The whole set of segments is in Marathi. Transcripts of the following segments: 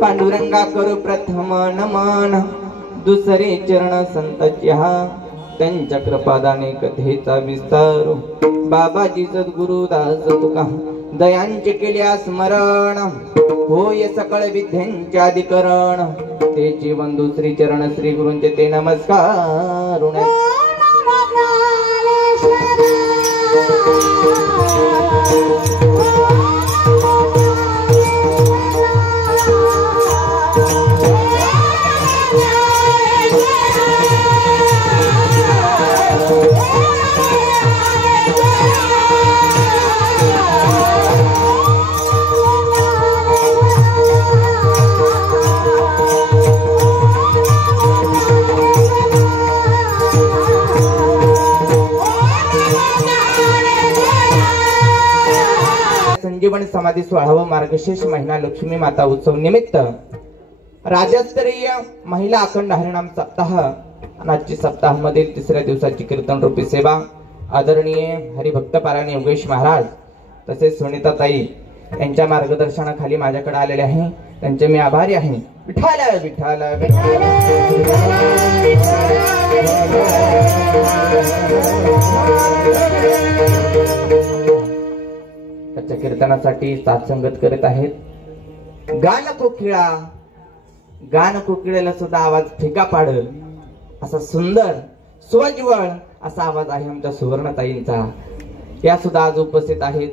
पांडुरंगा करू प्रथम नमन, दुसरे चरण संताच्या त्यांच्या कृपादाने कथेचा विस्तार। बाबाजी सद्गुरु दास तुका दयांचे केल्या स्मरण, होय सकळ विद्यांचे अधिकरण। ते जीवन दुसरी चरण श्री गुरूंचे ते नमस्कार। संजीवन समाधी 16वा मार्गशीर्ष महिना लक्ष्मी माता उत्सव निमित्त राज्यस्तरीय महिला अखंड हरिनाम सप्ताह आजची सप्ताह मधील तिसऱ्या दिवसाची कीर्तन रूपी सेवा आदरणीय हरिभक्त पारायण योगेश महाराज तसेच सुनीता ताई यांच्या मार्गदर्शनाखाली माझ्याकडे आलेले आहे। त्यांचे मी आभारी आहे। विठ्ठल विठ्ठल त्याच्या कीर्तनासाठी साथ संगत करत आहेत। गान कोकिळेला सुद्धा आवाज फिका पाडल असा सुंदर स्वज्वळ असा आवाज आहे आमच्या सुवर्णताईंचा। या सुद्धा आज उपस्थित आहेत।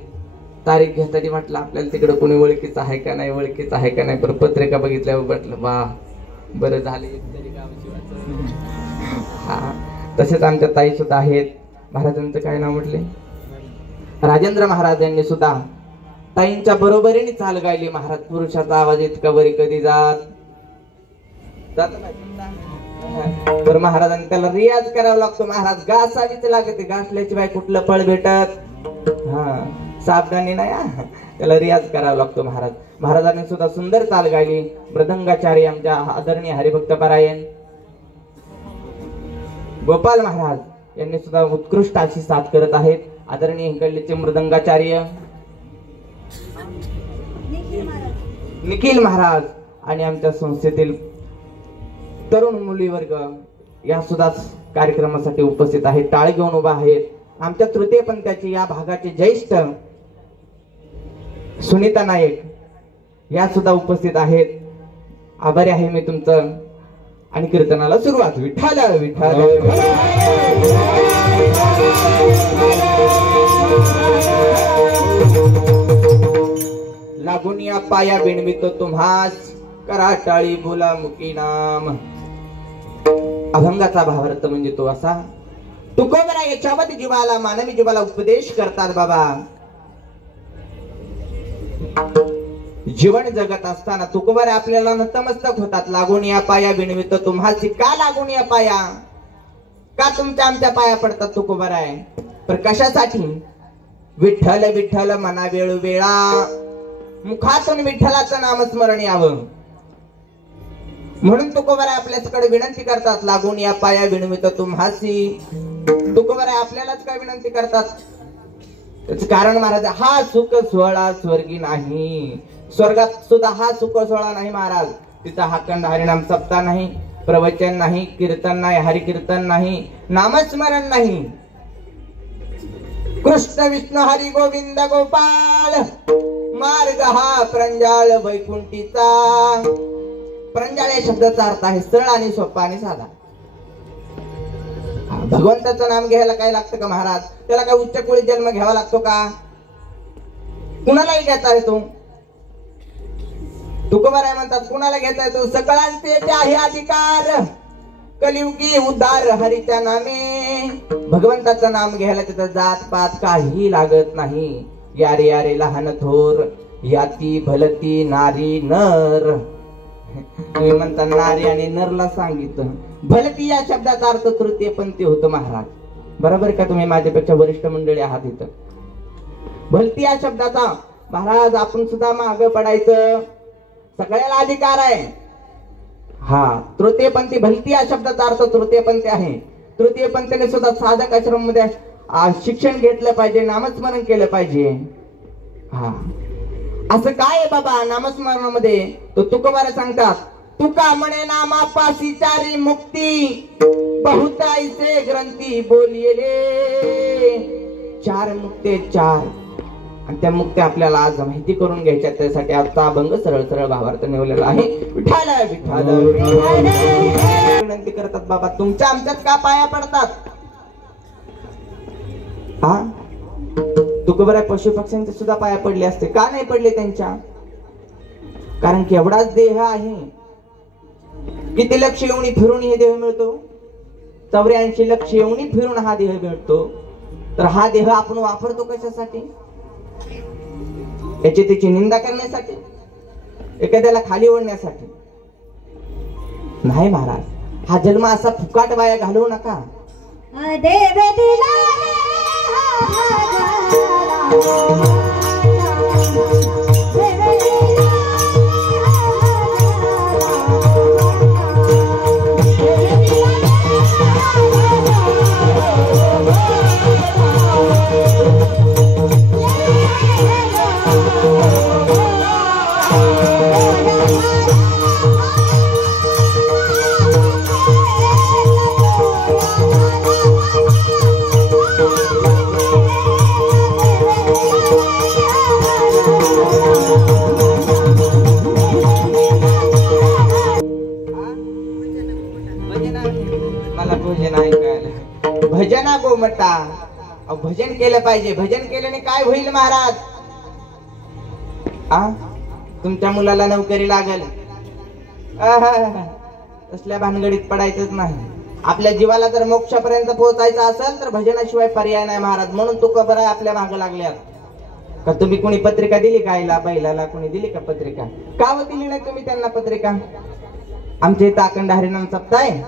तारीख घेताना म्हटलं आपल्याला तिकडे कोणी ओळखीचं आहे का नाही, ओळखीचं आहे का नाही, पण पत्रिका बघितल्यावर म्हटलं वा बरं झाले तरी गाव. हा तसेच आमच्या ताई सुद्धा आहेत. महाराजांचं काय नाव म्हटले, राजेंद्र महाराज यांनी सुद्धा ताईंच्या बरोबरीने चाल गायली. महाराज पुरुषाचा आवाज इतका बरी कधी जात तर महाराजांनी त्याला रियाज करावा लागतो. महाराज घासावीच लागते, घासल्याची बाय कुठलं फळ भेटत हा सावधानी नाही, त्याला रियाज करावा लागतो. महाराजांनी सुद्धा सुंदर चाल गायली. मृदंगाचार्य आमच्या आदरणीय हरिभक्त परायण गोपाल महाराज यांनी सुद्धा उत्कृष्ट अशी साथ करत आहेत. आदरणीय हिंगळलीचे मृदंगाचार्य निखिल महाराज आणि आमच्या संस्थेतील तरुण मुली वर्ग या सुद्धा कार्यक्रमासाठी उपस्थित आहेत, टाळ घेऊन उभा आहेत. आमच्या तृतीय पंथाचे या भागाचे ज्येष्ठ सुनीता नायक या सुद्धा उपस्थित आहेत. आभारी आहे मी तुमचं. आणि कीर्तनाला सुरुवात. विठ्ठल विठ्ठल लागून या पाया बिणवितो तुम्हास, कराटाळी बोला मुकी नाम. अभंगाचा भावार्थ म्हणजे तो असा, तुकोबरा याच्यावत जीवाला मानवी जीवाला उपदेश करतात. बाबा जीवन जगत असताना तुकोबरा आपल्याला नतमस्तक होतात. लागून या पाया बिणवितो तुम्हासी. का लागून या पाया, का तुमच्या आमच्या पाया पडतात तुकोबरा आहे, पण कशासाठी. विठ्ठल विठ्ठल मना वेळोवेळा, मुखातून विठ्ठलाचं नामस्मरण यावं म्हणून तुकोबरा आपल्याकडे विनंती करतात. लागून या पाया विणवितो तुम्हासी. तुकोबरा आपल्यालाच काय विनंती करतात, त्याच कारण महाराज हा सुख सोहळा स्वर्गी नाही. स्वर्गात सुद्धा हा सुख सोहळा नाही महाराज. तिथं हाकंड हरिनाम सप्ताह नाही, प्रवचन नाही, कीर्तन नाही, हरिकीर्तन नाही, नामस्मरण नाही. कृष्ण विष्णू हरी गोविंद गोपाळ मार्ग हा प्रंजाळ वैकुंठीचा. प्रंजाळ या शब्दाचा अर्थ आहे सरळ आणि सोपा आणि साधा. भगवंताचं नाम घ्यायला काय लागतं का महाराज, त्याला काय उच्च कुळी जन्म घ्यावा लागतो का, कुणालाही घेता येतो. तुकोबाराय म्हणतात कुणाला घेता येतो, सकळांचे ते आहे अधिकार, कलियुगी उद्धार हरीच्या नामे. भगवंताचं नाम घ्यायला तिथं जात पात काही लागत नाही. यारे यारे लहान थोर, याती भलती नारी नर. तुम्ही म्हणता नारी आणि नरला सांगितलं. भलती या शब्दाचा अर्थ तृतीय पंथी होतो महाराज. बरोबर का, तुम्ही माझ्यापेक्षा वरिष्ठ मंडळी आहात इथं. भलती या शब्दाचा महाराज आपण सुद्धा मागे पडायचं, सगळ्याला अधिकार आहे. हा तृतीय पंथी, भलती या शब्दाचा अर्थ तृतीय पंथी आहे. तृतीय पंथीने सुद्धा साधक आश्रम मध्ये शिक्षण घेतलं पाहिजे, नामस्मरण केलं पाहिजे. हा असं काय आहे बाबा नामस्मरणामध्ये, तो तुकोबारा सांगतात. तुका म्हणे नामापासी चारी मुक्ती, बहुताईसे ग्रंथी बोलिले. चार मुक्ते चार, आणि त्या मुक्त्या आपल्याला आज माहिती करून घ्यायच्या. त्यासाठी आजचा अभंग सरळ सरळ भावार्थ निवडलेला आहे. विठ्ठल विठ्ठल विनंती करतात बाबा तुमच्या आमच्यात का पाया पडतात. हा तुकोबारा पशु पक्ष्यांचे सुद्धा पाया पडले असते, का नाही पडले त्यांच्या, कारण की एवढाच देह आहे. किती लक्ष येऊन फिरून हे देह मिळतो, 84 लक्ष येऊन फिरून हा देह मिळतो. तर हा देह आपण वापरतो कशासाठी, याची त्याची निंदा करण्यासाठी, एखाद्याला खाली ओढण्यासाठी नाही महाराज. हा जन्म असा फुकाट वाया घालवू नका. भजना गोमटा. भजन केलं पाहिजे. भजन केल्याने काय होईल महाराज, आ तुमच्या मुलाला नोकरी लागल, तसल्या भानगडीत पडायचंच नाही. आपल्या जीवाला जर मोक्षापर्यंत पोहोचायचं असेल तर भजनाशिवाय पर्याय नाही महाराज. म्हणून तो कबर आपल्या मागे लागल्यात. का तुम्ही कोणी पत्रिका दिली का आईला बैलाला? कोणी दिली का पत्रिका? का दिली नाही तुम्ही त्यांना पत्रिका? आमच्या इथं अखंड हरिनाम सप्ताह आहे.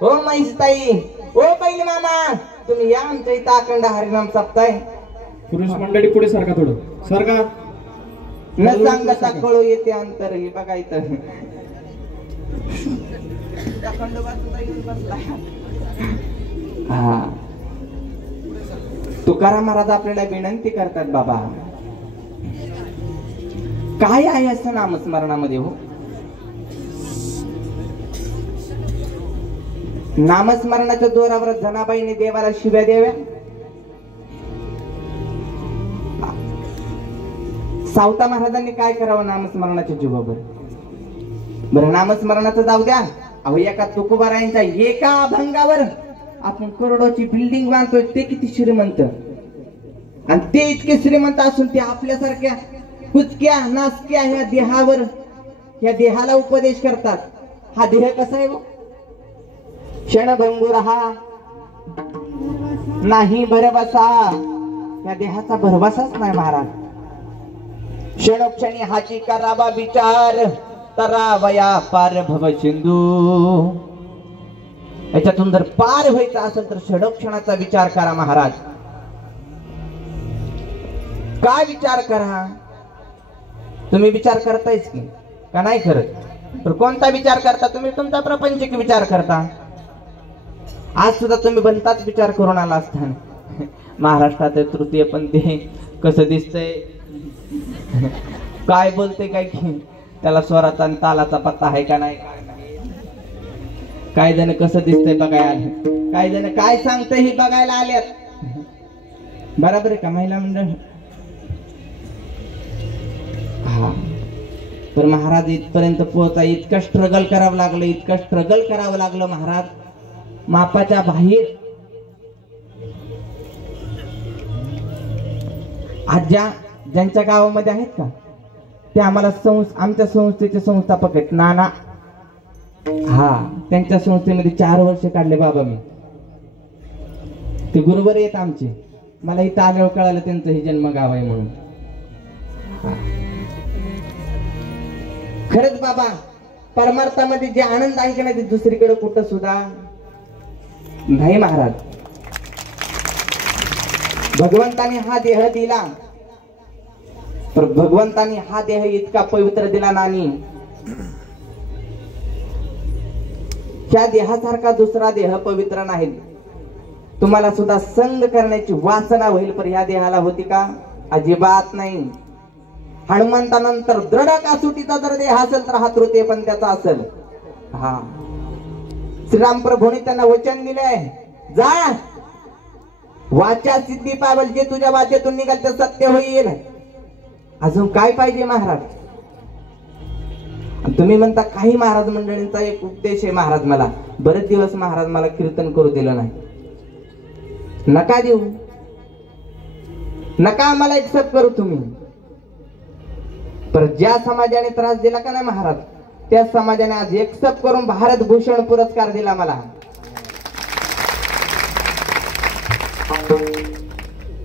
हो महिषताई, ओ बैल मामा, तुम्ही या आमच्या इथं अखंड हरिनाम सप्ताह आहे. पुरुष मंडळी पुढे सारखा, थोडं सारखा. न सांगता कळू येते अंतर. हे बघा इथं हा तुकाराम महाराज आपल्याला विनंती करतात, बाबा काय आहे असं नामस्मरणामध्ये? हो, नामस्मरणाच्या जोरावर जनाबाईने देवाला शिव्या द्याव्या. सावता महाराजांनी काय करावं नामस्मरणाच्या जीवावर? बरं नामस्मरणाचं जाऊ द्या. अहो एका तुकोबारायांच्या एका अभंगावर आपण करोडोची बिल्डिंग बांधतोय. ते किती श्रीमंत, आणि ते इतके श्रीमंत असून ते आपल्यासारख्या कुचक्या नासक्या ह्या देहावर, या देहाला उपदेश करतात. हा देह कसा आहे? क्षणभंगुर हा नाही भरवसा. या देहाचा भरवसाच नाही महाराज. क्षणोक्षणी हाची करावा विचार, तरावया पार भव सिंधू. याच्यातून जर पार व्हायचं असेल तर क्षणोक्षणाचा विचार करा महाराज. काय विचार करा? तुम्ही विचार करतायच की का नाही करत? तर कोणता विचार करता तुम्ही? तुमचा प्रपंचिक विचार करता. आज सुद्धा तुम्ही बनताच विचार करून आला असताना महाराष्ट्रात तृतीय पंथी कसं दिसतंय, काय बोलते काय की त्याला स्वराचा आणि तालाचा पत्ता आहे का नाही, काय जण कसं दिसतंय बघायला आले, काय जण काय सांगतंय हे बघायला आल्यात. बरोबर आहे का महिला मंडळ? हा, तर महाराज इथपर्यंत पोहोचा इतकं स्ट्रगल करावं लागलं, इतकं स्ट्रगल करावं लागलं महाराज. मापाच्या बाहेर आज ज्यांच्या गावामध्ये आहेत का ते आम्हाला आमच्या संस्थेचे संस्थापक आहेत नाना. हा, त्यांच्या संस्थेमध्ये 4 वर्ष काढले बाबा मी. ते गुरुवर आहेत आमचे. मला इथं आल्यावर कळालं त्यांचं हे जन्मगाव आहे म्हणून. खरंच बाबा, परमार्थामध्ये जे आनंद आहे की नाही ते दुसरीकडे कुठं सुद्धा नाही महाराज. भगवंताने हा देह दिला, तर भगवंताने हा देह इतका पवित्र दिला नाही. त्या देहासारखा दुसरा देह पवित्र नाही. तुम्हाला सुद्धा संग करण्याची वासना होईल, पण या देहाला होती का? अजिबात नाही. हनुमंतानंतर दृढ कासुटीचा जर देह असेल तर हा तृतीय पण त्याचा असेल. हा, श्रीराम प्रभूंनी त्यांना वचन दिलंय, जा वाचा सिद्धी पावल, जे तुझ्या वाचेतून निघाल ते सत्य होईल. अजून काय पाहिजे महाराज? तुम्ही म्हणता काही महाराज मंडळींचा एक उपदेश आहे महाराज. मला बरेच दिवस महाराज मला कीर्तन करू दिलं नाही. नका देऊ, नका आम्हाला एक्सेप्ट करू तुम्ही. पर ज्या समाजाने त्रास दिला का नाही महाराज, त्या समाजाने आज एक्सेप्ट करून भारत भूषण पुरस्कार दिला मला.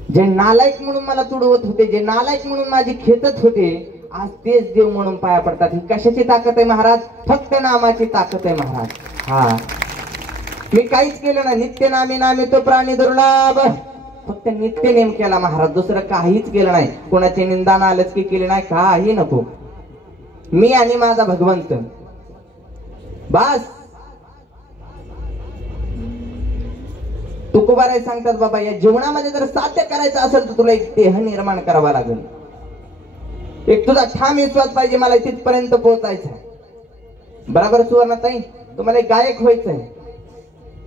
जे नालायक म्हणून मला तुडवत होते, जे नालायक म्हणून माझी खेचत होते, आज तेच देव म्हणून पाया पडतात. ही कशाची ताकद आहे महाराज? फक्त नामाची ताकद आहे महाराज. हा, मी काहीच केलं नाही. नित्य नामी नामी तो प्राणी दुर्लभ. फक्त नित्य नेम केला महाराज, दुसरं काहीच केलं नाही. कोणाची निंदा नालच की केली नाही, काही नको. मी आणि माझा भगवंत बस. तुकोबाराय सांगतात, बाबा या जीवनामध्ये जर साध्य करायचं असेल तर तुला एक देह निर्माण करावा लागेल. एक तुझा ठाम विश्वास पाहिजे, मला तिथपर्यंत पोहोचायचं आहे. बरोबर सुवर्णाताई, तुम्हाला एक गायक व्हायचंय,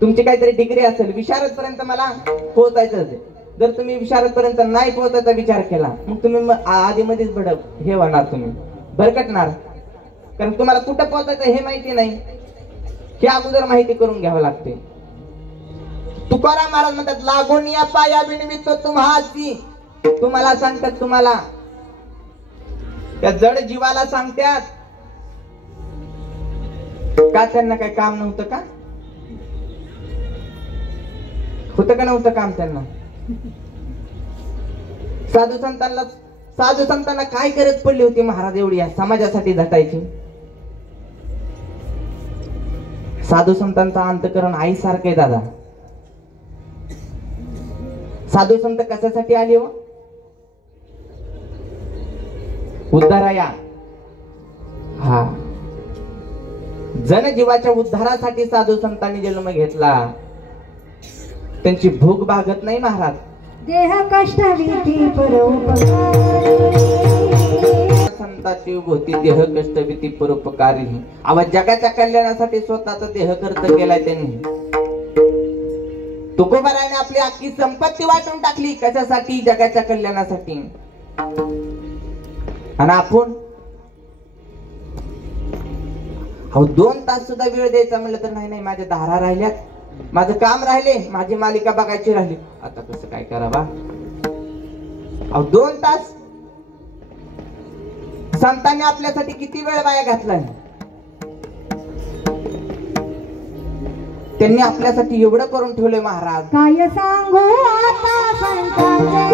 तुमची काहीतरी डिग्री असेल, विशारद पर्यंत मला पोहोचायचं असेल. जर तुम्ही विशारद पर्यंत नाही पोहोचायचा विचार केला, मग तुम्ही आधी मध्येच हे होणार, तुम्ही भरकटणार. कारण तुम्हाला कुठं पोहोचायचं हे माहिती नाही, हे अगोदर माहिती करून घ्यावं लागते. तुकाराम महाराज म्हणतात, लागून या पाया बिनवितो तुम्हासी. तुम्हाला सांगतात, तुम्हाला त्या जड जीवाला सांगतात का त्यांना काही काम नव्हतं का? होतं का नव्हतं काम त्यांना? साधू संतांना काय गरज पडली होती महाराज एवढी या समाजासाठी झटायची? साधू संतांचा अंतकरण आई सारखं आहे दादा. साधू संत कशासाठी आले हो? उद्धाराया. हा, जनजीवाच्या उद्धारासाठी साधू संतांनी जन्म घेतला. त्यांची भूक भागत नाही महाराज. देह कष्ट भीती परोपकारी संताची होती देह कष्ट भीती परोपकारी. आवाज जगाच्या कल्याणासाठी स्वतःचा देह खर्च केलाय त्यांनी. तुकोबाराने आपली अख्खी संपत्ती वाटून टाकली कशासाठी? जगाच्या कल्याणासाठी. आणि आपण 2 तास सुद्धा वेळ द्यायचा म्हणलं तर नाही, माझ्या दारा राहिल्यात, माझं काम राहिले, माझी मालिका बघायची राहिली, आता कसं काय करावा? 2 तास संतांनी आपल्यासाठी किती वेळ वाया घातलाय. त्यांनी आपल्यासाठी एवढं करून ठेवलंय महाराज. काय सांगू आता संतांचे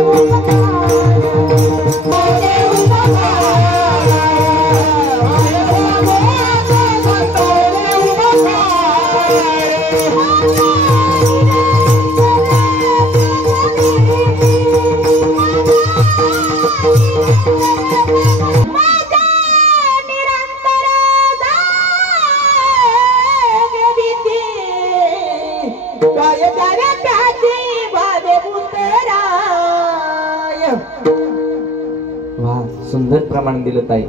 सुंदर प्रमाण दिलं ताई.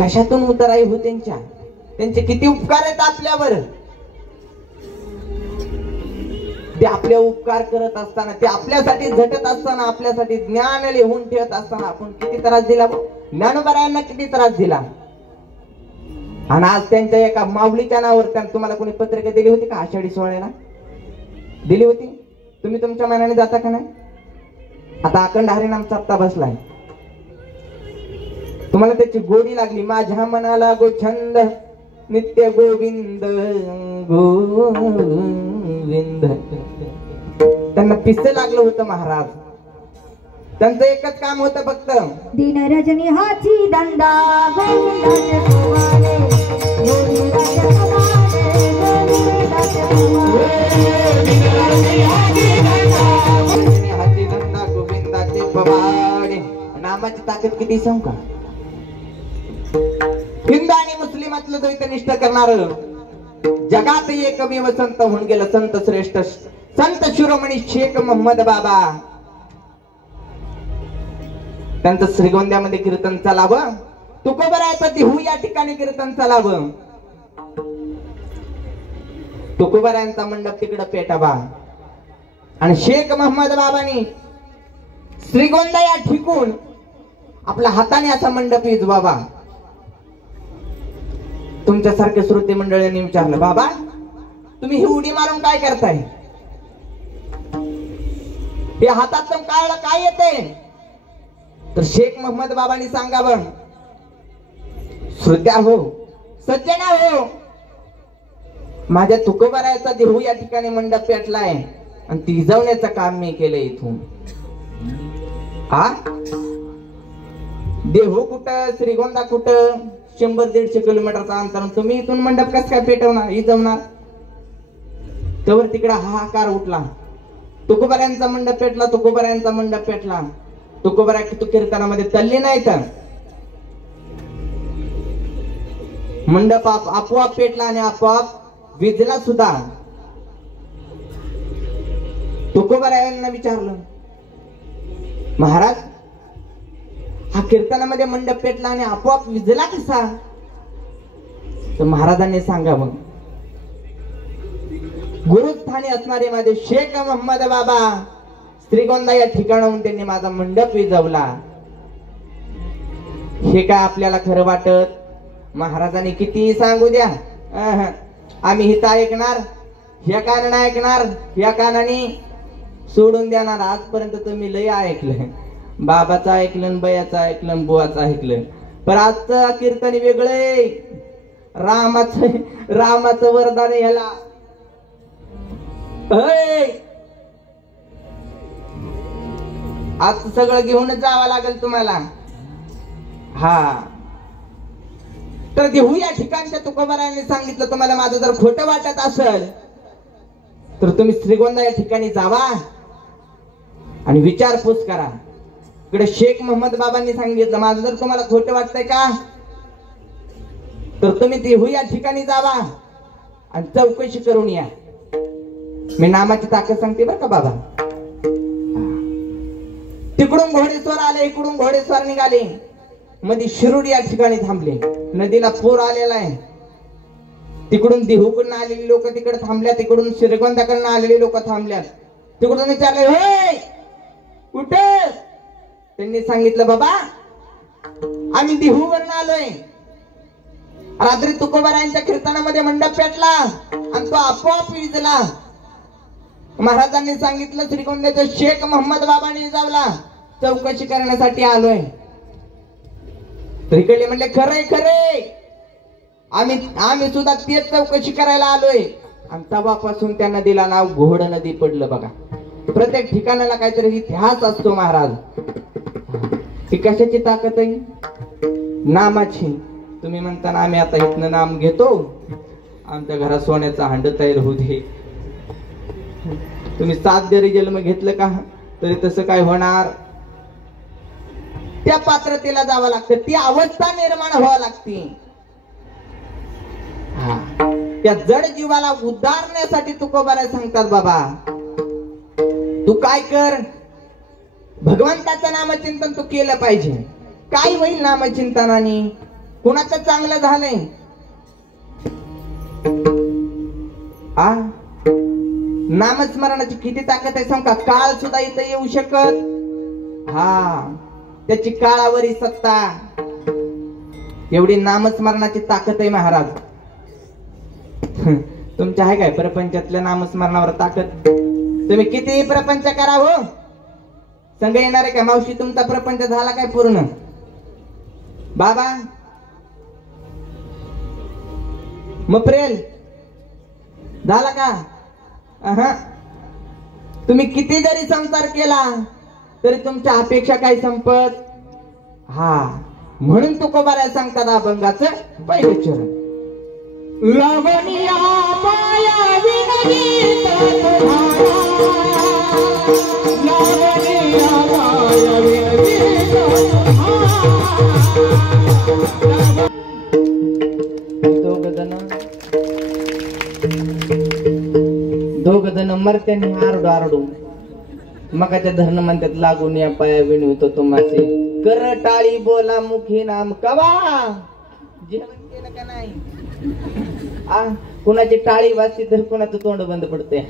कशातून उतराई हो त्यांचे किती उपकार आहेत आपल्यावर. ते आपले उपकार करत असताना, ते आपल्यासाठी झटत असताना, आपल्यासाठी ज्ञान लिहून ठेवत असताना आपण किती त्रास दिला. ज्ञानोबारायांना किती त्रास दिला. आणि आज त्यांच्या एका माऊलीच्या नावावर तुम्हाला कोणी पत्रिका दिली होती का? आषाढी सोहळ्याला दिली होती. तुम्ही तुमच्या मनाने जाता का नाही? आता अखंड हरिनाम सप्ताह बसलाय, तुम्हाला त्याची गोडी लागली. माझ्या मनाला गो छंद नित्य गोविंद गोविंद. त्यांना पिस्से लागलं होतं महाराज. त्यांचं एकच काम होतं फक्त, दिन रजनी हाची दंडा गोविंदाचे पवारे, गोविंदाचे पवारे, गोविंदाचे पवारे. नामाची ताकद किती सांगू का? हिंदू आणि मुस्लिमातलं द्वैत निष्ठ करणार जगात एकमेव संत होऊन गेलं. संत श्रेष्ठ संत शिरोमणी शेख मोहम्मद बाबा. त्यांचं श्रीगोंद्यामध्ये कीर्तन चालावं. तुकोबारायचं देहू या ठिकाणी कीर्तन चालावं. तुकोबारायांचा मंडप तिकडं पेटावा. आणि शेख मोहम्मद बाबांनी श्रीगोंदा या ठिकून आपल्या हाताने असा मंडप विजवावा. तुमच्यासारखे श्रोते मंडळींनी विचारलं, बाबा तुम्ही ही उडी मारून काय करताय? हे हातात काय येते? तर शेख मोहम्मद बाबांनी सांगावं, श्रोत्या हो, सज्जना हो, माझ्या तुकोबारायाचा देहू या ठिकाणी मंडप पेटलाय आणि ती विजवण्याचं काम मी केलं इथून. देहू कुठं, श्रीगोंदा कुठं, 100-150 किलोमीटरचा अंतर. तुम्ही इथून मंडप कसं काय पेटवणार, विजवणार? तवर तिकडे हाहाकार उठला. तुकोबारायांचा मंडप पेटला, तुकोबारायांचा मंडप पेटला. तुकोबारा कीर्तनामध्ये तल्ली नाही तर मंडप आपोआप पेटला आणि आपोआप विजला सुद्धा. तुकोबारायांना विचारलं, महाराज हा कीर्तनामध्ये मंडप पेटला आणि आपोआप विजला कसा? तर महाराजांनी सांगावं, गुरुस्थानी असणारे माझे शेख मोहम्मद बाबा श्रीगोंदा या ठिकाणाहून त्यांनी माझा मंडप विजवला. हे काय आपल्याला खरं वाटत? महाराजांनी किती सांगू द्या, आम्ही हिता ऐकणार, ह्या कानाने ऐकणार, ह्या कानाने सोडून देणार. आजपर्यंत तुम्ही लय ऐकलंय, बाबाचं ऐकलं, बयाचं ऐकलं, बुवाचं ऐकलं. पण आजचं कीर्तन वेगळंय. रामाचं वरदान ह्याला. आज सगळं घेऊनच जावं लागेल तुम्हाला. हा तर देहू या ठिकाणच्या तुकोबारायांनी सांगितलं, तुम्हाला माझं जर खोटं वाटत असेल तर तुम्ही श्रीगोंदा या ठिकाणी जावा आणि विचारपूस करा. इकडे शेख मोहम्मद बाबांनी सांगितलं, माझं जर तुम्हाला खोटं वाटतंय का तर तुम्ही देहू या ठिकाणी जावा आणि चौकशी करून या. मी नामाची ताकद सांगते बरं का बाबा. तिकडून घोडेस्वार आले, इकडून घोडेस्वार निघाले. मध्ये शिरूड या ठिकाणी थांबले. नदीला पूर आलेला आहे. तिकडून देहूकडून आलेली लोक तिकडे थांबल्या, तिकडून श्रीगोंदाकडून आलेली लोक थांबल्यात. तिकडून विचारले, होय कुठे? त्यांनी सांगितलं, बाबा आम्ही देहूवरून आलोय. रात्री तुकोबारायांच्या कीर्तनामध्ये मंडप पेटला आणि तो आपोआप विजला. महाराजांनी सांगितलं, श्रीगोंद्याचे शेख मोहम्मद बाबांनी जावला, चौकशी करण्यासाठी आलोय. इकडले म्हणले, खरंय खरंय, आम्ही सुद्धा तेच चौकशी करायला आलोय. आणि तेव्हापासून त्या नदीला नाव घोड नदी पडलं. बघा, प्रत्येक ठिकाणाला काहीतरी इतिहास असतो महाराज. ही कशाची ताकद आहे? नामाची. तुम्ही म्हणताना आम्ही आता इथनं नाम घेतो, आमच्या घरात सोन्याचा हांड तयार होऊ दे. तुम्ही 7 जरी जन्म घेतलं का तरी तसं काय होणार? त्या पात्रतेला जावं लागतं, ती अवस्था निर्माण व्हावं लागते. त्या जड जीवाला उद्धारण्यासाठी तुकोबाराय सांगतात, बाबा तू काय कर, भगवंताचं नामचिंतन तू केलं पाहिजे. काय होईल नामचिंतनाने? कुणाचं चांगलं झालंय? नामस्मरणाची किती ताकद आहे सांग का? काळ सुद्धा इथं येऊ शकत. त्याची काळावरी सत्ता. एवढी नामस्मरणाची ताकद आहे महाराज. तुमच्या आहे काय प्रपंचातल्या नामस्मरणावर ताकद? तुम्ही किती प्रपंच करा हो, संग येणार आहे का? मावशी तुमचा प्रपंच झाला काय पूर्ण? बाबा मप्रेल झाला का? तुम्ही किती जरी संसार केला तरी तुमच्या अपेक्षा काय संपत? म्हणून तुकोबाराय सांगतात अभंगाचं पहिलं चरण, लावणिया पाया विनगीत लावणिया पाया विनगीत दोघ जण मरत्याने आरडू आरडू मगाच्या धरण म्हणतात, लागून या पाया विणवतो तुम्हासे, कर टाळी बोला मुखी नाम कवा. जेवण केलं का नाही? कुणाची टाळी वाजते तर कुणाचं तोंड बंद पडते,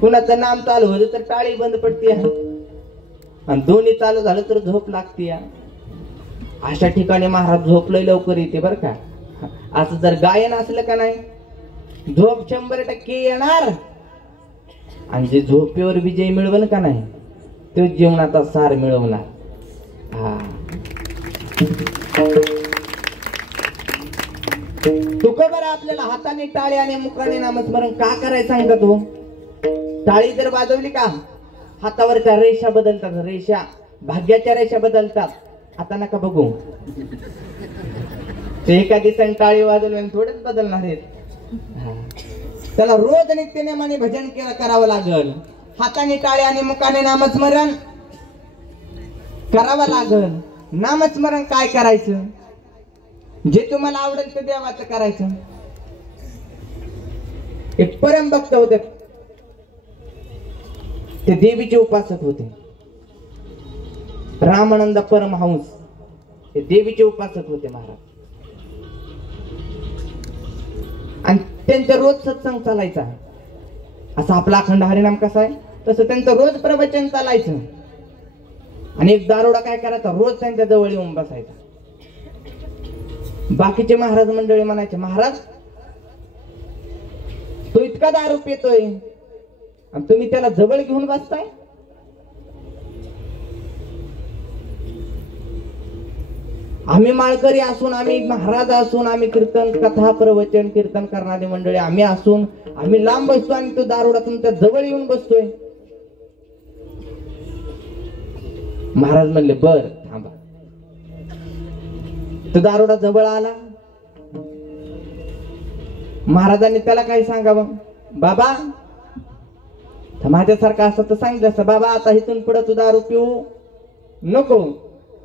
कुणाचं नाम चालू होतं तर टाळी बंद पडते, आणि दोन्ही चालू झालं तर झोप लागते. अशा ठिकाणी महाराज झोपलंय लवकर येते बर का. असं जर गायन असलं का नाही, झोप 100% येणार. आणि जे झोपेवर विजय मिळवल का नाही तो जीवनाचा सार मिळवणार. तुकोबाराय आपल्याला हाताने टाळी आणि मुखाने नामस्मरण का करायचं सांगतात तो? टाळी जर वाजवली का हातावरच्या रेषा बदलतात, रेषा भाग्याच्या रेषा बदलतात. आता नका बघू, ते एका दिवसाने टाळी वाजवली थोडेच बदलणार आहेत. त्याला रोज नित्यनेमाने भजन करावं लागल. हाताने टाळी आणि मुखाने नामस्मरण करावं लागल. नामस्मरण काय करायचं? जे तुम्हाला आवडेल ते देवाचं करायचं. एक परम भक्त होते, ते देवीचे उपासक होते. रामानंद परमहंस हे देवीचे उपासक होते महाराज. आणि त्यांचा रोज सत्संग चालायचा. असा आपला अखंड हरिनाम कसा आहे तसं त्यांचं रोज प्रवचन चालायचं. आणि एक दारोडा काय करायचा, रोज त्यांच्या जवळ येऊन बसायचा. बाकीचे महाराज मंडळी म्हणायचे, महाराज तो इतका दारू पितोय आणि तुम्ही त्याला जवळ घेऊन बसताय. आम्ही माळकरी असून, आम्ही महाराज असून, आम्ही कीर्तन कथा प्रवचन कीर्तन करणारी मंडळी आम्ही असून आम्ही लांब बसतो आणि तो दारुडा तुमच्या जवळ येऊन बसतोय. महाराज म्हणले बर थांबा. तो दारुडा जवळ आला. महाराजांनी त्याला काय सांगावं, बाबा माझ्यासारखा असं तर सांगितलं असतं, बाबा आता इथून पुढे तू दारू पिऊ नको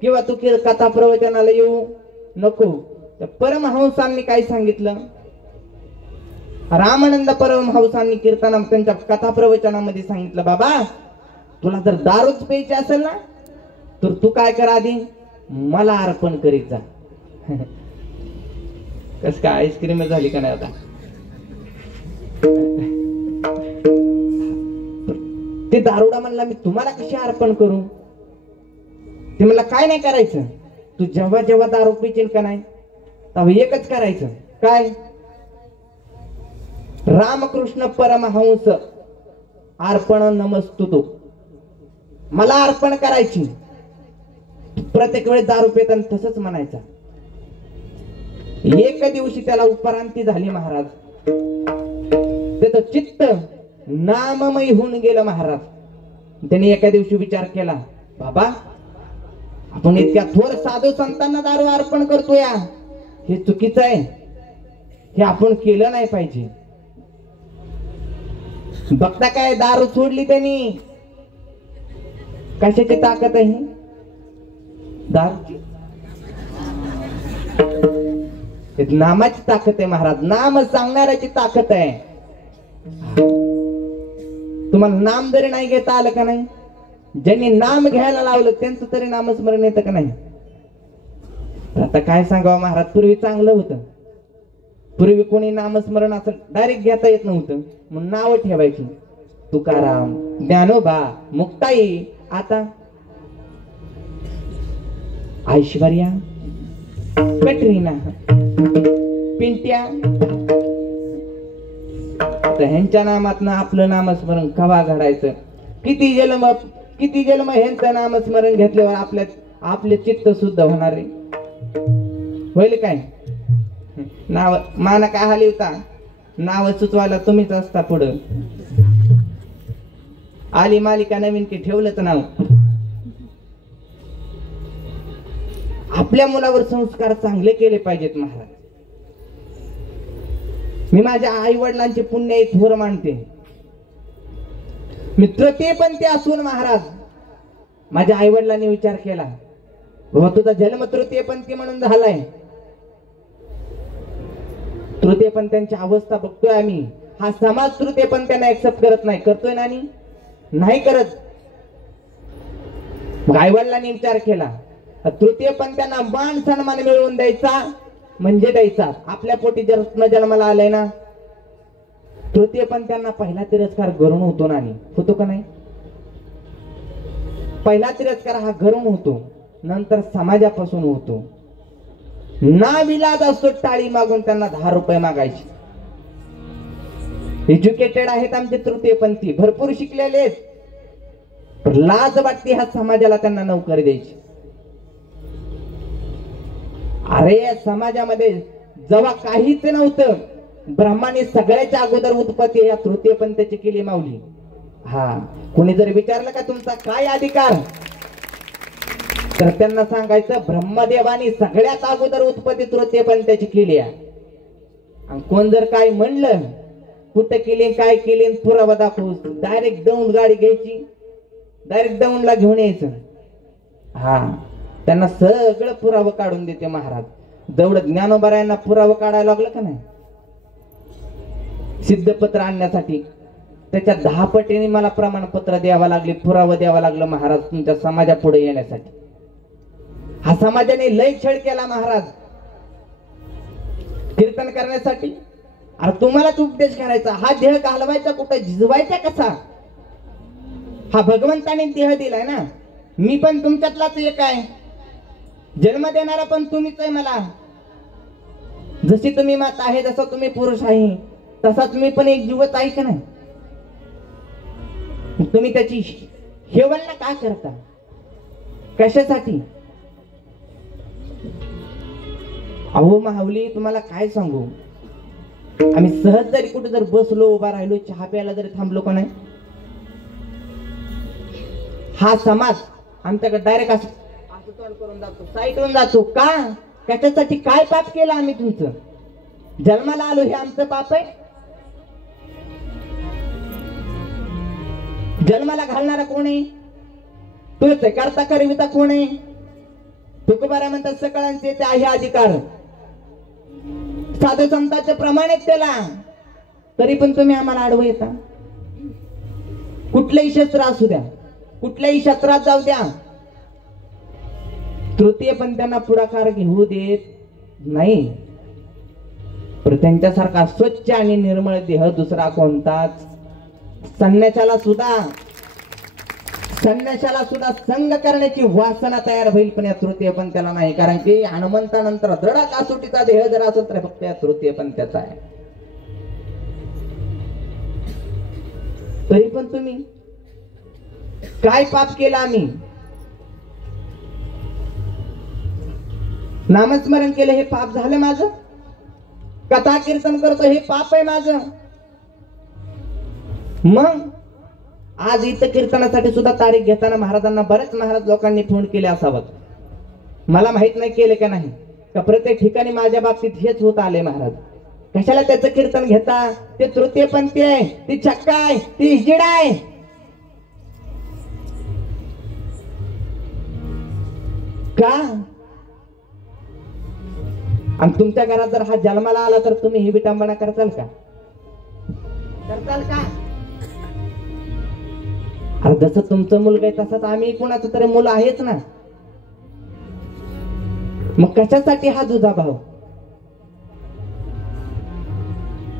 किंवा तू कथा प्रवचनाला येऊ नको. तर परमहंसांनी काय सांगितलं, रामानंद परमहंसांनी कीर्तना त्यांच्या कथा प्रवचनामध्ये सांगितलं, बाबा तुला जर दारूच प्यायची असेल ना तर तू काय कर, आधी मला अर्पण करीत जा. कस काय आईस्क्रीम झाली का नाही आता. ते दारुडा म्हणला मी तुम्हाला कशी अर्पण करू. ते म्हणला काय नाही करायचं, तू जेव्हा जेव्हा दारू पिशील का नाही तेव्हा एकच करायचं, काय रामकृष्ण परमहंस अर्पण नमस्तुतो, मला अर्पण करायची. प्रत्येक वेळेस दारू पिताना तसंच म्हणायचं. एक दिवशी त्याला उपरांती झाली महाराज. त्याचं चित्त नाममय होऊन गेलं महाराज. त्याने एका दिवशी विचार केला, बाबा आपण इतक्या थोर साधू संतांना दारू अर्पण करतोय, हे चुकीचं आहे, हे आपण केलं नाही पाहिजे. बघता काय दारू सोडली त्यांनी. कशाची ताकद आहे दारूची, नामाची ताकद आहे महाराज. नाम सांगणाऱ्याची ताकद आहे. तुम्हाला नाम जरी नाही घेता आलं का नाही, ज्यांनी नाम घ्यायला लावलं त्यांचं तरी नामस्मरण येतं का नाही. आता काय सांगावं महाराज, पूर्वी चांगलं होतं. पूर्वी कोणी नामस्मरण असं डायरेक्ट घेता येत नव्हतं, म्हणून नाव ठेवायची. तुकाराम, ज्ञानोबा, मुक्ताई. आता ऐश्वर्या, कटरीना, पिंट्या, तर ह्यांच्या नामातनं आपलं नामस्मरण कवा घडायचं. किती जन्म ह्यांचं नामस्मरण घेतल्यावर आपले चित्त शुद्ध होणार आहे. होईल काय. नाव माना काय हलवता, नाव सुचवायला तुम्हीच असता पुढं. आली मालिका नवीन की ठेवलंच नाव. आपल्या मुलावर संस्कार चांगले केले पाहिजेत महाराज. मी माझ्या आई वडिलांचे पुण्य थोर मानते. मित्र ते पण ते असून महाराज माझ्या आई वडिलांनी विचार केला, बाबा तुझा जन्म तृतीयपंथी म्हणून झालाय. तृतीयपंथ्यांची अवस्था बघतोय आम्ही. हा समाज तृतीयपंथ्यांना एक्सेप्ट करत नाही. करतोय ना नाही करत. मग आई वडिलांनी विचार केला, तृतीयपंथ्यांना मान सन्मान मिळवून द्यायचा म्हणजे द्यायचा. आपल्या पोटी जन्माला आलाय ना, तृतीयपंथ्यांना पहिला तिरस्कार घरून होतो ना, होतो का नाही. पहिला तिरस्कार हा घरून होतो, नंतर समाजापासून होतो. नाविलाज असतो टाळी मागून त्यांना 10 रुपये मागायचे. एज्युकेटेड आहेत आमचे तृतीयपंथी, भरपूर शिकलेले आहेत, लाज वाटते ह्या समाजाला त्यांना नोकरी द्यायची. अरे या समाजामध्ये जेव्हा काहीच नव्हतं, ब्रह्माने सगळ्याच्या अगोदर उत्पत्ती या तृतीयपंथीची केली माऊली. हा कोणी जर विचारलं का तुमचा काय अधिकार, तर त्यांना सांगायचं ब्रह्मदेवानी सगळ्यात अगोदर उत्पत्ती तृतीयपंथीची केली आहे. आणि कोण जर काय म्हणलं कुठं केली काय केली पुरावा दाखवू, डायरेक्ट दौंड गाडी घ्यायची, डायरेक्ट दौंडला घेऊन यायचं. हा त्यांना सगळं पुरावं काढून देते महाराज. जेवढं ज्ञानोबा पुरावं काढायला लागलं का नाही सिद्धपत्र आणण्यासाठी, त्याच्या 10 पटीने मला प्रमाणपत्र द्यावं लागले, पुरावा द्यावा लागलं महाराज तुमच्या समाजा पुढे येण्यासाठी. हा समाजाने लय छळ केला महाराज कीर्तन करण्यासाठी. अरे तुम्हालाच उपदेश करायचा, हा देह घालवायचा कुठं, झिजवायचा कसा. हा भगवंताने देह दिलाय ना, मी पण तुमच्यातलाच एक आहे, जन्म देणारा पण तुम्हीच आहे मला. जशी तुम्ही माता आहे, जसा तुम्ही पुरुष आहे, तसाच मी पण एक जीवच आहे का नाही. तुम्ही त्याची हेवलना का करता, कशासाठी. अहो माऊली, तुम्हाला काय सांगू, आम्ही सहज जरी कुठे जर बसलो, उभा राहिलो, चहा प्यायला जरी थांबलो का नाही, हा समाज आमच्याकडे डायरेक्ट असं तोंड करून जातो, साईट होऊन जातो. का? त्याच्यासाठी काय पाप केलं आम्ही तुमचं? जन्माला आलो हे आमचं पाप आहे? जन्माला घालणारा कोण आहे? तोच आहे. करता करविता कोण आहे? तुकोबारा म्हणतात सकळांचे ते आहे अधिकार, साधू संतांच्या प्रमाणेच त्याला, तरी पण तुम्ही आम्हाला आडवं येता. कुठलंही शस्त्र असू द्या, कुठल्याही क्षेत्रात जाऊ द्या, तृतीय पण त्यांना पुढाकार घेऊ देत नाही. पण त्यांच्यासारखा स्वच्छ आणि निर्मळ देह दुसरा कोणताच, संन्याशाला सुद्धा संग करण्याची वासना तयार होईल, पण या तृतीय पण त्याला नाही. कारण की हनुमंतानंतर दृढ कासोटीचा देह जर असेल तर फक्त या तृतीय पण त्याचा आहे. तरी पण तुम्ही काय पाप केलं? आम्ही नामस्मरण केलं हे पाप झालं माझं, कथा कीर्तन करतो हे पाप आहे माझं. मग आज इथं कीर्तनासाठी सुद्धा तारीख घेताना महाराजांना बरेच महाराज लोकांनी फोन केले असावं, मला माहित नाही केले का नाही, का प्रत्येक ठिकाणी माझ्या बाबतीत हेच होत आले. महाराज कशाला त्याचं कीर्तन घेता? ते तृतीयपंथी आहे, ती छक्का आहे, ती इजिड आहे. का? आणि तुमच्या घरात जर हा जन्माला आला तर तुम्ही ही विटंबना करताल का? अरे जसं तुमचं मुलगा आहे तसंच आम्ही कुणाचं तरी मुलं आहेच ना. मग कशासाठी हा दुजाभाव?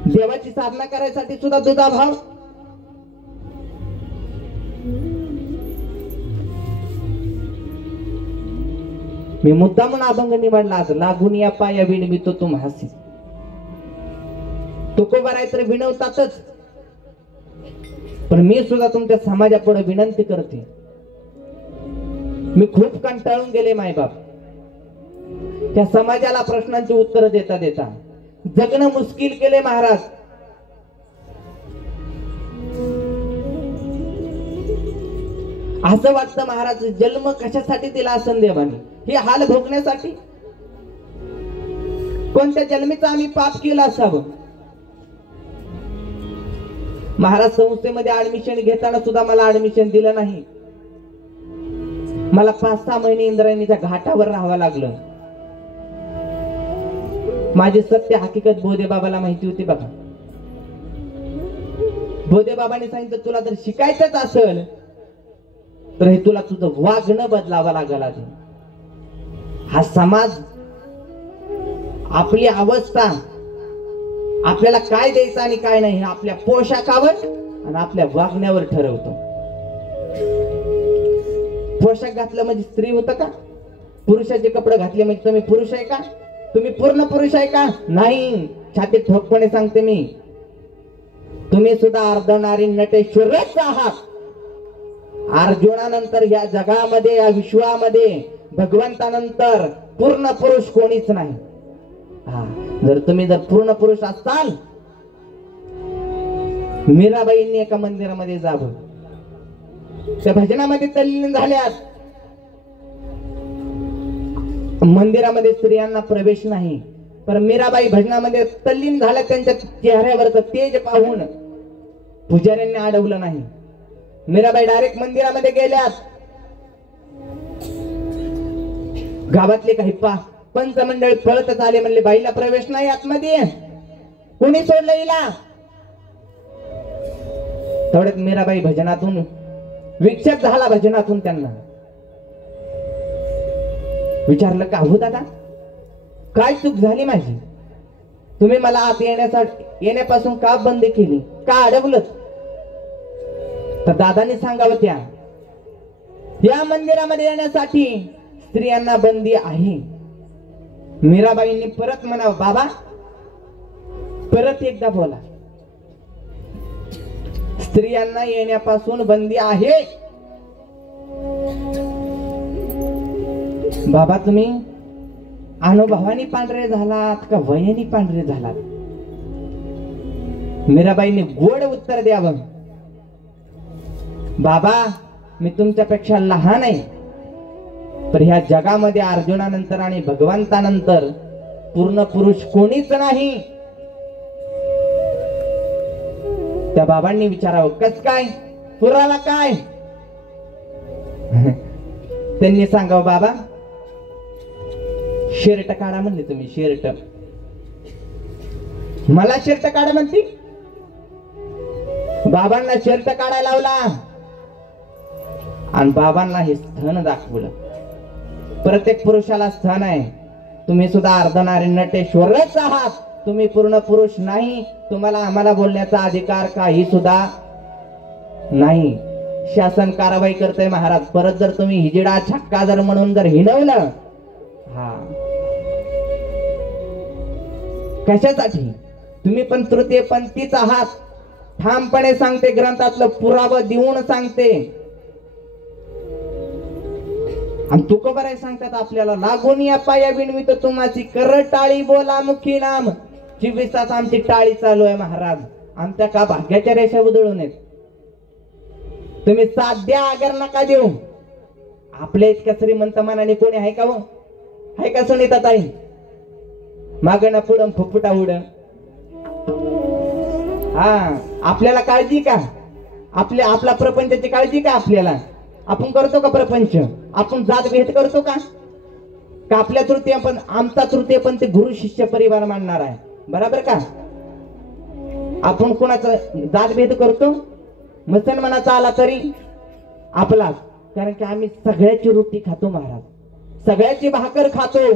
देवाची साधना करायसाठी सुद्धा दुजाभाव. मी मुद्दामून अभंग निवडला आज, लागून या पाया विणवितो तुम हासी. तुकोबाराय तर विनवतातच, पण मी सुद्धा तुमच्या समाजापुढे विनंती करते. मी खूप कंटाळून गेले मायबाप, त्या समाजाला प्रश्नांची उत्तर देता देता जगणं मुश्किल केले. महाराज असं वाटतं महाराज जन्म कशासाठी दिला असन देवाने? हे हाल भोगण्यासाठी? कोणत्या जन्मीचं आम्ही पाप केलं असावं? महाराज संस्थेमध्ये ऍडमिशन घेताना सुद्धा मला ऍडमिशन दिलं नाही. मला 5-6 महिने इंद्रायणीच्या घाटावर राहावं लागलं. माझी सत्य हकीकत बोधे बाबाला माहिती होती बघा. बोधे बाबांनी सांगितलं तुला जर शिकायचंच असेल तर हे तुला तुझं वागणं बदलावं लागल. आधी हा समाज आपली अवस्था, आपल्याला काय द्यायचं आणि काय नाही हे आपल्या पोशाखावर आणि आपल्या वागण्यावर ठरवतो. पोशाख घातलं म्हणजे स्त्री होतं का? पुरुषाचे कपडे घातले म्हणजे तुम्ही पुरुष आहे का? तुम्ही पूर्ण पुरुष आहे का? नाही. छातीत ठोकपणे सांगते मी, तुम्ही सुद्धा अर्धनारी नटेश्वरच आहात. अर्जुनानंतर या जगामध्ये, या विश्वामध्ये भगवंतानंतर पूर्ण पुरुष कोणीच नाही. जर तुम्ही जर पूर्ण पुरुष असाल, मीराबाईंनी एका मंदिरामध्ये जावं, त्या भजनामध्ये तल्लीन झाल्यात. मंदिरामध्ये स्त्रियांना प्रवेश नाही, पण मीराबाई भजनामध्ये तल्लीन झाल्या. त्यांच्या चेहऱ्यावरचं तेज पाहून पुजाऱ्यांनी अडवलं नाही. मीराबाई डायरेक्ट मंदिरामध्ये गेल्यात. गावातले काही पंचमंडळ पळतच आले, म्हणले बाईला प्रवेश नाही आतमध्ये, कोणी सोडलं हिला? तेवढ्यात मीराबाई भजनातून विक्षेप झाला. भजनातून त्यांना विचारलं का हो दादा, काय चूक झाली माझी? तुम्ही मला आत येण्यापासून का बंदी केली, का अडवलं? तर दादानी सांगावं, त्या या मंदिरामध्ये येण्यासाठी स्त्रियांना बंदी आहे. मीराबाईंनी परत म्हणावं, बाबा परत एकदा बोला, स्त्रियांना येण्यापासून बंदी आहे. बाबा तुम्ही अनुभवानी पांढरे झालात का वयानी पांढरे झालात? मीराबाईंनी गोड उत्तर द्यावं. बाबा, मी तुमच्यापेक्षा लहान आहे, पण ह्या जगामध्ये अर्जुनानंतर आणि भगवंतानंतर पूर्ण पुरुष कोणीच नाही. त्या बाबांनी विचारावं, कस काय, पुरावा काय? त्यांनी सांगावं, बाबा शर्ट काढा म्हणले तुम्ही, शर्ट. मला शर्ट काढा म्हणती? बाबांना शर्ट काढायला लावला आणि बाबांना हे स्थन दाखवलं. प्रत्येक पुरुषाला स्थन आहे. तुम्ही सुद्धा अर्धनारी नटेश्वरच आहात, तुम्ही पूर्ण पुरुष नाही. तुम्हाला आम्हाला बोलण्याचा अधिकार काही सुद्धा नाही. शासन कारवाई करतय महाराज. परत जर तुम्ही हिजडा छक्का जर म्हणून जर हिणवलं, हा कशासाठी? तुम्ही पण तृतीयपंथीच आहात. ठामपणे सांगते, ग्रंथातलं पुरावं देऊन सांगते. आणि तुकोबाराय सांगतात आपल्याला, लागून या पाया विणवीत तुम्हाची कर टाळी बोला मुखी नाम. 24 तास आमची टाळी चालू आहे महाराज. आमच्या का भाग्याच्या रेषा उधळून आहेत. तुम्ही साध्या आगर नका देऊ. आपल्या इतक्या श्रीमंत मनाने कोणी आहे का? हो आहे का सुनीता ताई? मागणं पुढं फुफुटा उड. हा, आपल्याला काळजी का? आपला प्रपंचाची काळजी का आपल्याला? आपण करतो का प्रपंच? आपण जात भेद करतो का? आपल्या तृतीय पण आमचा तृतीय पण ते गुरु शिष्य परिवार मानणार आहे, बरोबर का? आपण कोणाचा जात भेद करतो? मुसलमानाचा आला तरी आपला, कारण की आम्ही सगळ्याची रोटी खातो महाराज, सगळ्याची भाकर खातो.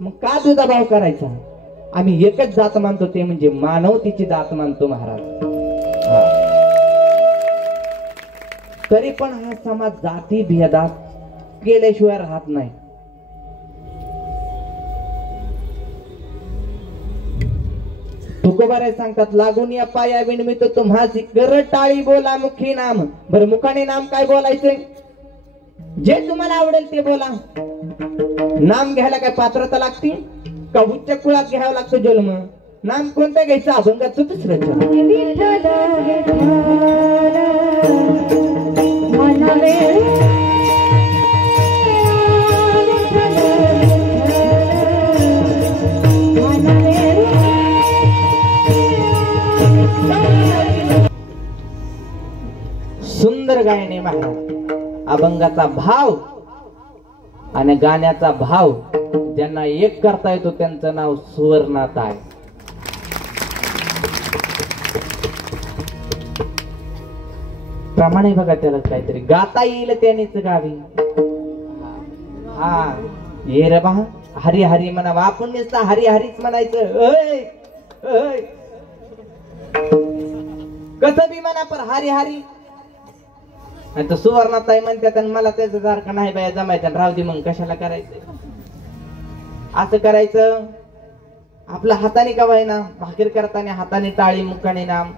मग का तुझा भाव करायचा? आम्ही एकच जात मानतो, ते म्हणजे मानवतेची जात मानतो महाराज. तरी पण हा समाज जाती भेदात केल्याशिवाय राहत नाही. तुकोबाराय सांगतात, लागून या पाया विणवीत तुम्हाची कर टाळी बोला मुखी नाम. बरं, मुखाने नाम काय बोलायचंय? जे तुम्हाला आवडेल ते बोला. नाम घ्यायला काय पात्रता लागते का? उच्च कुळात घ्यावं लागतं जन्म. नाम कोणतं घ्यायचं? अभंगाचं दुसरं चरण. सुंदर गायने महाराज. अभंगाचा भाव आणि गाण्याचा भाव ज्यांना एक करता येतो त्यांचं नाव सुवर्णात आहे. प्रमाणे बघा, त्याला काहीतरी गाता येईल त्यानेच गावी. हा, ये रे बा, हरी हरी म्हणावं. आपण नुसतं हरी हरीच म्हणायचं. कसं बी म्हणा, पण हरी हरी. आणि तो सुवर्णाताई म्हणतात, आणि मला त्याचं सारखं नाही बाया जमायचं. राहू दे मग, कशाला करायचं? असं करायचं आपल्या हाताने का व्हायना. भाकरी करताना हाताने टाळी, मुखाने नाम.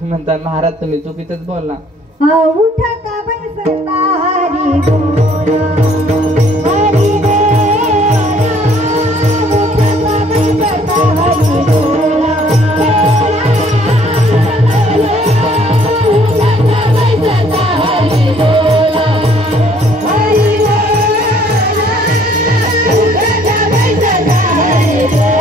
म्हणतात महाराज तुम्ही चुकीतच बोलला. उठता बसता हरी बोला, हरी बोला, उठता बसता हरी बोला, उठता बसता हरी बोला, हरी बोला, उठता बसता हरी बोला.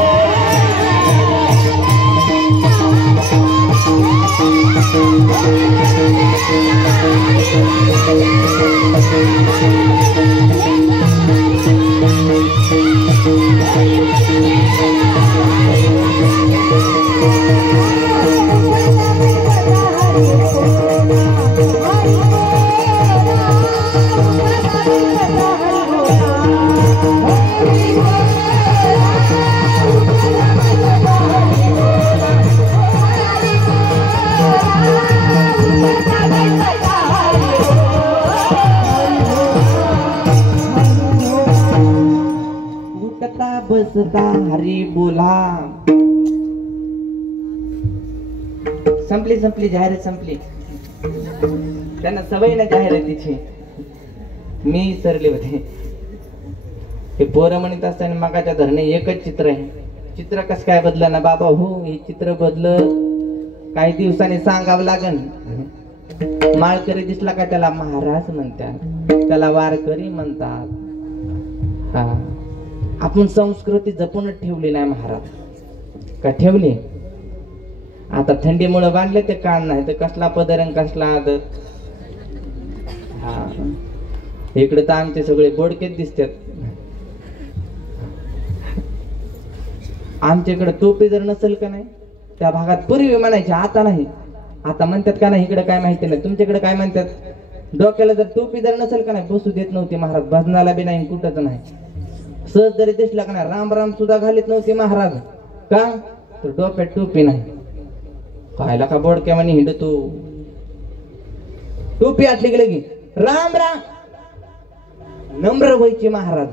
बसता हरी बोला. संपली जाहिरात संपली. त्यांना सवय ना जाहिरातीची. मी सरले होते. ते पोरं म्हणत असताना मगाच्या धरणे एकच चित्र आहे. चित्र कस काय बदलं ना बाबा? हो, हे चित्र बदलं काही दिवसांनी सांगावं लागन. माळकरी दिसला का त्याला महाराज म्हणतात, त्याला वारकरी म्हणतात. हा, आपण संस्कृती जपूनच ठेवली नाही महाराज. का ठेवली? आता थंडीमुळे बांधले ते कान नाही तर कसला पदर कसला आदर. हा, इकडे तर आमचे सगळे बोडकेच दिसतात. आमच्याकडे टोपी जर नसेल का नाही, त्या भागात पूर्वी म्हणायचे, आता नाही. आता म्हणतात का नाही इकडे काय माहिती नाही. तुमच्याकडे काय म्हणतात? डोक्याला जर टोपी जर नसेल का नाही बसू देत नव्हते महाराज. भजनाला बी नाही, कुठंच नाही. सहज जरी दिसला का नाही राम राम सुद्धा घालीत नव्हते महाराज. का तर डोक्यात टोपी नाही. पाहायला का बोडक्या म्हणे हिंडतो. टोपी आटली गेली की राम राम नम्र व्हायचे महाराज.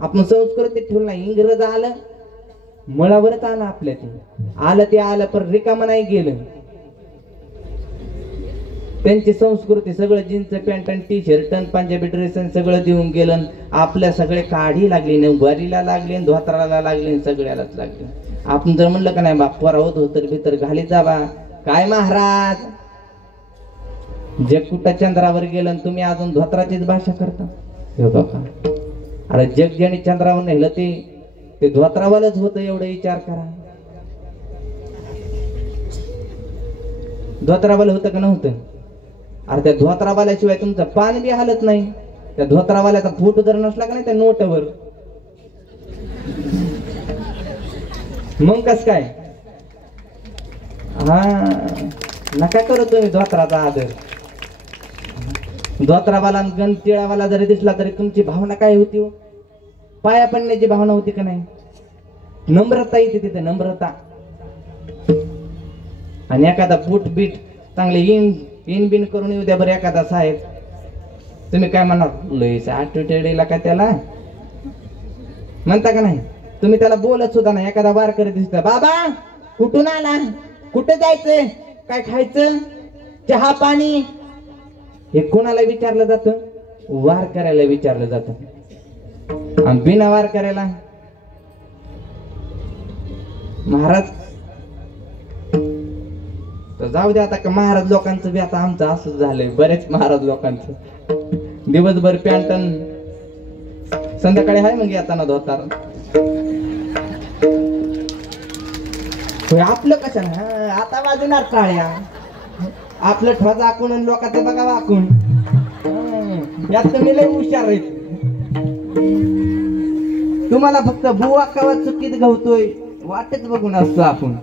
आपण संस्कृती ठेवलं नाही. इंग्रज आलं मुळावरच आलं आपल्या ते आलं ते आलं पण रिकाम नाही गेलं. त्यांची संस्कृती सगळं जीन्स पॅन्ट आणि टी शर्ट पंजाबी ड्रेस सगळं देऊन गेलं. आपल्या सगळे काढी लागली, नऊवारीला लागली, धोत्राला लागली, सगळ्यालाच लागली. आपण जर म्हणलं का नाही बाप पोरावत धोतर भीतर घाली जावा काय महाराज? जग कुठं चंद्रावर गेलं तुम्ही अजून धोत्राचीच भाषा करता. हे बघा, अरे जग ज्याने चंद्रावर नेलं ते धोत्रावालच होतं. एवढं विचार करा. धोत्रावाल होतं का नव्हतं? अरे त्या धोत्रावाल्याशिवाय तुमचं पान बी हालत नाही. त्या धोत्रावाल्याचा फोटो जर नसला का नाही त्या नोटवर मग कस काय? हा, नका करू तुम्ही धोत्राचा आदर. धोत्रावाला गण टिळावाला जरी दिसला तरी तुमची भावना काय होती हो? पाया पडण्याची भावना होती का नाही? नम्रता येते तिथे, नम्रता. आणि एखादा बूट बीट चांगले इन बिन करून येऊ द्या बरं एखादा साहेब, तुम्ही काय म्हणणार? लईच ऍटिट्यूडला का त्याला म्हणता का नाही? तुम्ही त्याला बोलत सुद्धा नाही. एखादा वारकरी दिसता, बाबा कुठून आला, कुठे जायचंय, काय खायचं, चहा पाणी, हे कोणाला विचारलं जातं? वारकऱ्याला विचारलं जातं. आणि बिना वारकऱ्याला महाराज तर जाऊ दे. आता का महाराज लोकांचं बी आता आमचं असंच झालंय. बरेच महाराज लोकांचं दिवसभर पॅन्टन, संध्याकाळी हाय मग येताना धोतार. आपलं कशाला आता वाजणार टाळ्या, आपलं ठोज आखून आणि लोकांचं बघा वाकून. यात तुम्ही लय हुशार आहेत. तुम्हाला फक्त बुवा कवा चुकीत गवतोय वाटच बघून असतो आपण.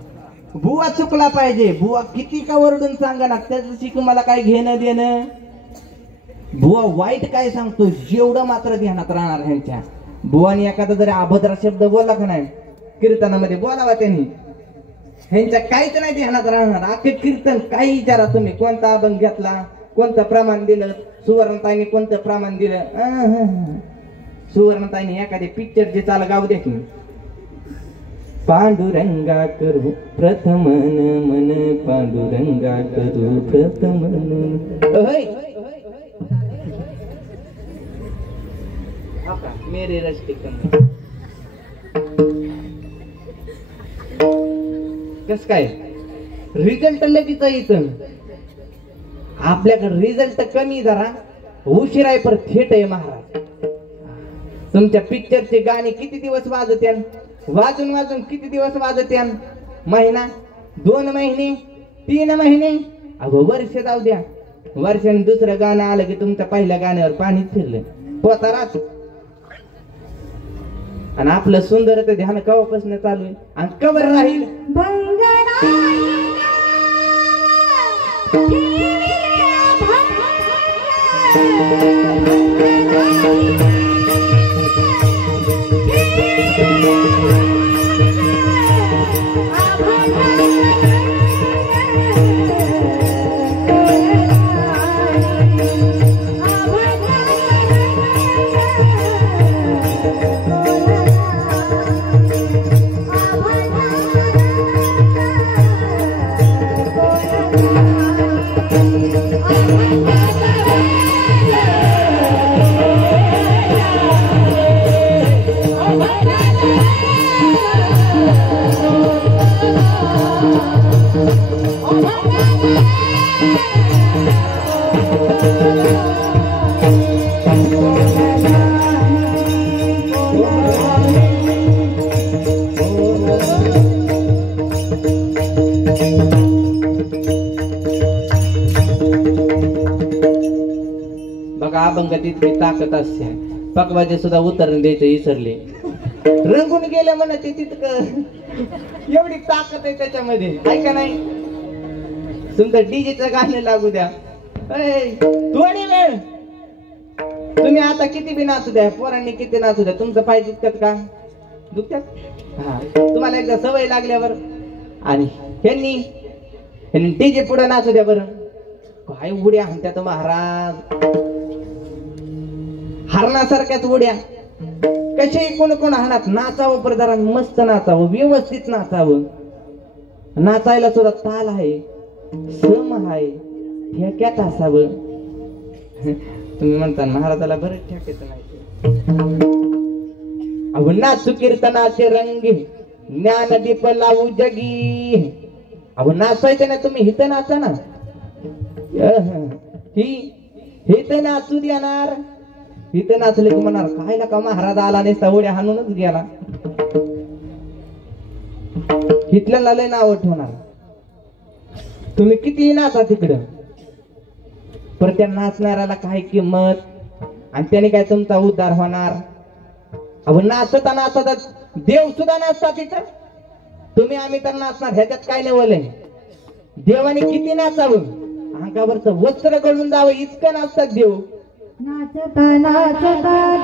बुवा चुकला पाहिजे, बुवा किती का ओरडून सांगा ना त्याच्याशी तुम्हाला काय घेणं देणं. बुवा वाईट काय सांगतो जेवढं मात्र ध्यानात राहणार. ह्यांच्या बुवानी एखादा जरी अभद्र शब्द बोलला का नाही कीर्तनामध्ये बोलावा त्यांनी, ह्यांच्या काहीच नाही ध्यानात राहणार. अख्खे कीर्तन काही विचारा तुम्ही, कोणता अभंग घेतला, कोणतं प्रमाण दिलं, सुवर्णताईने कोणतं प्रमाण दिलं. सुवर्णताईने एखादी पिक्चरचे चाल गाव द्या की, पांडुरंगा करू प्रथमन मन, पांडुरंगा करू प्रथमन. मेरे रस्ते कस काय रिझल्ट लगेच येतं. आपल्याकडे रिझल्ट कमी जरा उशीर आहे पर थेट आहे महाराज. तुमच्या पिक्चरचे गाणे किती दिवस वाजत्यान, वाजून वाजून किती दिवस वाजत्यान? महिना, 2 महिने, 3 महिने, अगो वर्ष जाऊ द्या. वर्षाने दुसरं गाणं आलं की तुमच्या पहिल्या गाण्यावर पाणी फिरलं पोतारात. आणि आपलं सुंदर ते ध्यान कवापासून चालू आहे आणि कवर राहील अंगात इतकी ताकद असते पकवाजे सुद्धा उतरून द्यायचं विसरले रंगून गेले म्हणा ते तितकं एवढी ताकद आहे त्याच्यामध्ये ऐका नाही तुमचं डीजेचं गाणं लागू द्या थोडी वेळ तुम्ही आता किती बी नाचू द्या पोरांनी किती नाचू द्या तुमचं पाय दुखतात का दुखतात हा तुम्हाला एकदा सवय लागल्यावर आणि ह्यांनी डीजे पुढे नाचू द्या बरं काय उड्या म्हणतात महाराज हरणासारख्याच उड्या कसे कोण कोण हाणात नाचावं पर जरा मस्त नाचावं व्यवस्थित नाचावं नाचायला सुद्धा ताल आहे सम आहे ठेक्यात असावं तुम्ही म्हणता महाराजाला बरेच ठेक्यात नाही अहो नाचू कीर्तनाचे रंगी ज्ञान दीप लावू जगी अहो नाचायचं ना तुम्ही हित नाचा ना हित नाचू देणार हित नाचले की म्हणणार काय का महाराज आला नाही उड्या हाणूनच गेला हितल्याला लय नाव ठेवणार तुम्ही कितीही नाचा तिकडं पर त्या नाचणाऱ्याला काय किंमत आणि त्याने काय तुमचा उद्धार होणार अहो नाचता नाचता देव सुद्धा नाचता तिथं तुम्ही आम्ही तर नाचणार ह्याच्यात काय नवलंय देवाने किती नाचावं अंगावरचं वस्त्र गळून जावं इतकं नाचतात देव नाचता नाचता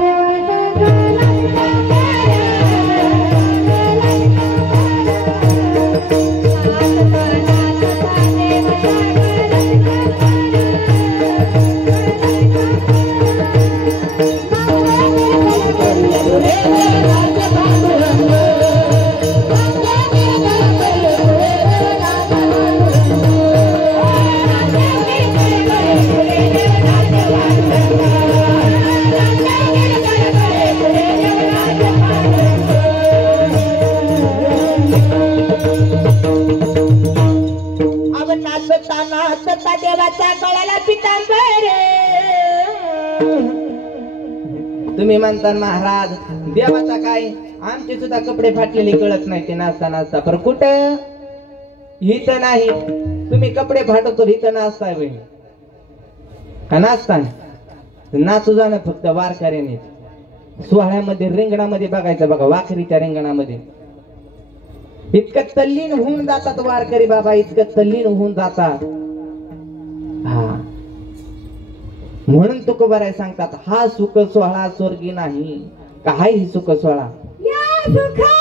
देवाचा देवाचा गळ्याला पितांबर तुम्ही म्हणता महाराज देवाचा काय आमचे सुद्धा कपडे फाटलेले कळत नाही ते नाचता नाचता पर कुठं हित नाही तुम्ही कपडे फाटवतो हित नाचताय वेळी का नाचता नाचू जाणं फक्त वारकऱ्याने सोहळ्यामध्ये रिंगणामध्ये बघायचं बघा वाखरीच्या रिंगणामध्ये इतकं तल्लीन होऊन जातात वारकरी बाबा इतकं तल्लीन होऊन जातात हा म्हणून तुकोबाराय सांगतात हा सुख सोहळा स्वर्गी नाही काय ही सुख सोहळा या सुखा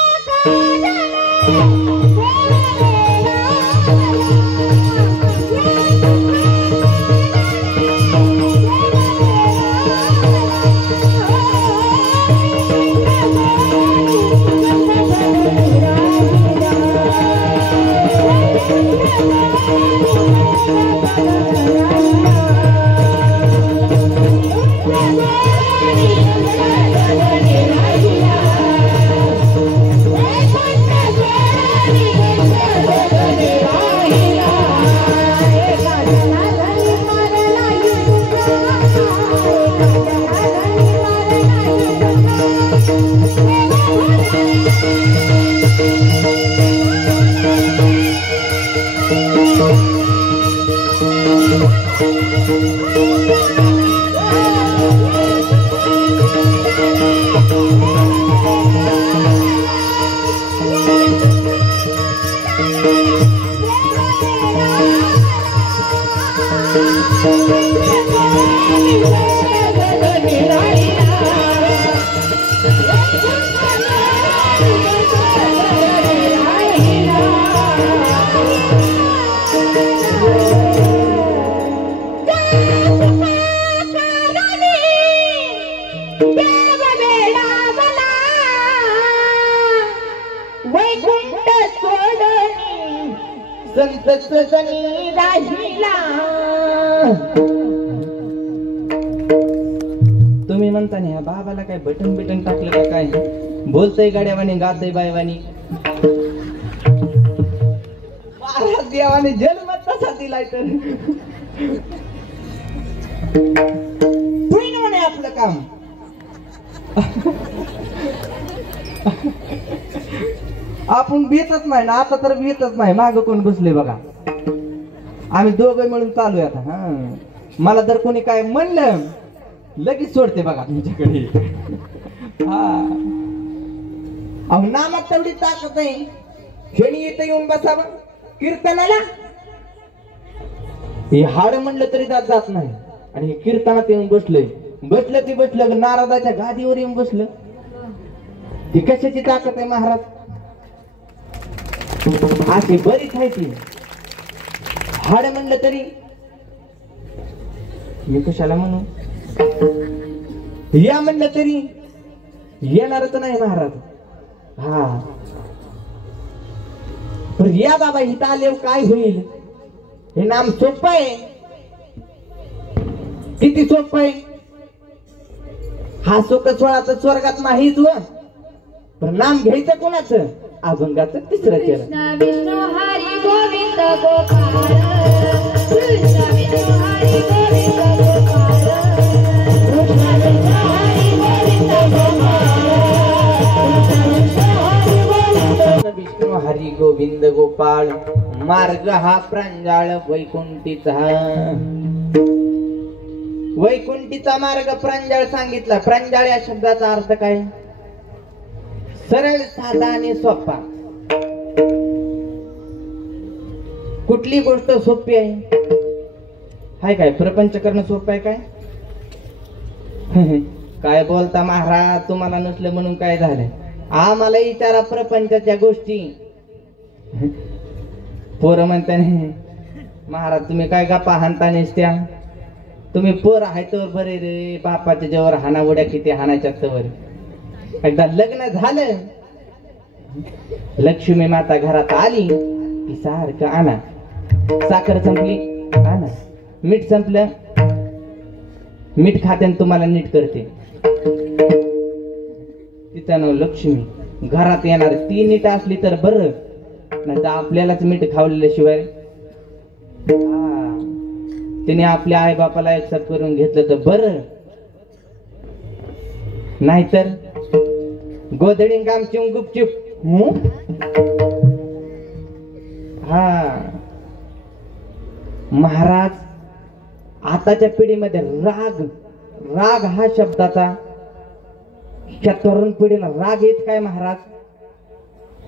तुम्ही म्हणता ना बाबाला काय बटन बिटन टाकलं का काय बोलतय गाड्यावानी गातय बायवानी देवाने जन्म तसा दिलाय तर म्हणे आपलं काम आपण भेटत नाही ना आता तर भेटत नाही माग कोण बसले बघा आम्ही दोघे मिळून चालू आहे आता हा मला जर कोणी काय म्हणलं लगेच सोडते बघा तुमच्याकडे. हा अहो नामात तेवढी ताकद आहे. शेणी इथं येऊन बसावं कीर्तनाला. हे हाड म्हणलं तरी जात नाही आणि हे कीर्तनात येऊन बसलंय. बसलं ती बसलं नारदाच्या गादीवर येऊन बसलं. ही कशाची ताकद आहे महाराज? अशी बरीच आहे ती. हाड म्हणलं तरी मी कशाला म्हणू, या म्हणलं तरी येणारच नाही महाराज. हा पण या बाबा इथं आल्यावर काय होईल? हे नाम सोपं आहे. किती सोपं आहे. हा सुख सोळा तर स्वर्गात नाहीच व पण नाम घ्यायचं कोणाचं? अभंगाचं तिसरं चरण. कृष्ण विष्णू हरी गोविंद गोपाळ. कृष्ण विष्णू हरी गोविंद गोपाळ. कृष्ण विष्णू हरी गोविंद गोपाळ. विष्णू हरी गोविंद गोपाळ. मार्ग हा प्रांजळ वैकुंठीचा. वैकुंठीचा मार्ग प्रांजळ सांगितला. प्रांजळ या शब्दाचा अर्थ काय? सरळ, साधा आणि सोपा. कुठली गोष्ट सोपी आहे? हाय काय प्रपंच करणं सोपं आहे काय? काय बोलता महाराज? तुम्हाला नसलं म्हणून काय झालं? आम्हाला विचारा प्रपंचाच्या गोष्टी. पोरं म्हणताने महाराज तुम्ही काय गप्पा हाणता नसत्या? तुम्ही पोर आहे तर बरे रे. बापाच्या जेवर हाना उड्या किती हाणाच्या तवर. एकदा लग्न झालं, लक्ष्मी माता घरात आली की सारखं आणा. साखर संपली आणा. मीठ संपलं, मीठ खाते तुम्हाला नीट करते. तिथं लक्ष्मी घरात येणार. ती नीट असली तर बरं, नाही तर आपल्यालाच मीठ खावलेल्याशिवाय. तिने आपल्या आई बापाला एक्सेप्ट करून घेतलं तर बरं, नाहीतर गोधडी काम चिम गुपचूप. हा महाराज आताच्या पिढीमध्ये राग, राग हा शब्दाचा त्या तरुण पिढीला राग येत काय महाराज?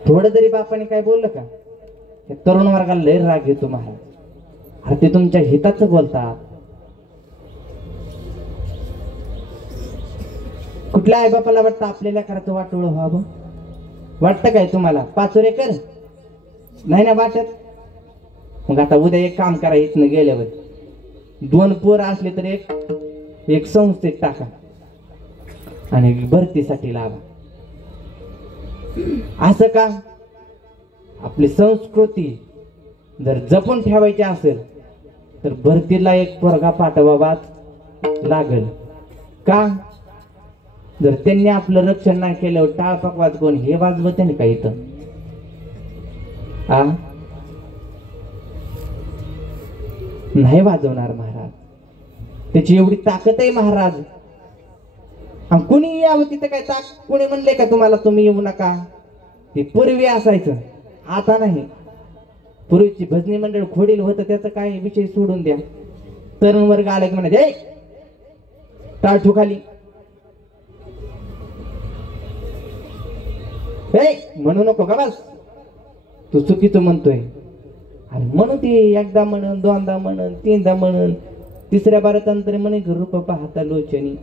थोडं जरी बापाने काय बोललं का त्या तरुण वर्गाला लय राग येतो महाराज. अरे ते तुमच्या हिताचं बोलतात. कुठल्या आई बापाला वाटतं आपल्याला करायचं वाटोळ व्हावं? वाटतं काय तुम्हाला? 5 एकर नाही ना वाटत? मग आता उद्या एक काम करा. इथनं गेल्यावर 2 पोरं असले तर एक संस्थेत टाका आणि भरतीसाठी लावा. असं का? आपली संस्कृती जर जपून ठेवायची असेल तर भरतीला एक पोरगा पाठवावाच लागल. का? जर त्यांनी आपलं रक्षण नाही केलं, टाळपाक वाजवून हे वाजवते ना का इथं? नाही वाजवणार महाराज. त्याची एवढी ताकद आहे महाराज. कुणी यावं तिथं काय कोणी म्हणले का तुम्हाला तुम्ही येऊ नका? ते पूर्वी असायचं, आता नाही. पूर्वीची भजनी मंडळ खोडील होतं, त्याचा काय विषय सोडून द्या. तरुण वर्ग आला की म्हणायचे टाळ ठू खाली. म्हणू नको का बस, तू चुकीचं म्हणतोय. अरे म्हणू ते एकदा म्हणून, दोनदा म्हणून, 3दा म्हणून, 3ऱ्या बारातांतरी म्हणे रूप पाहता लोचनी.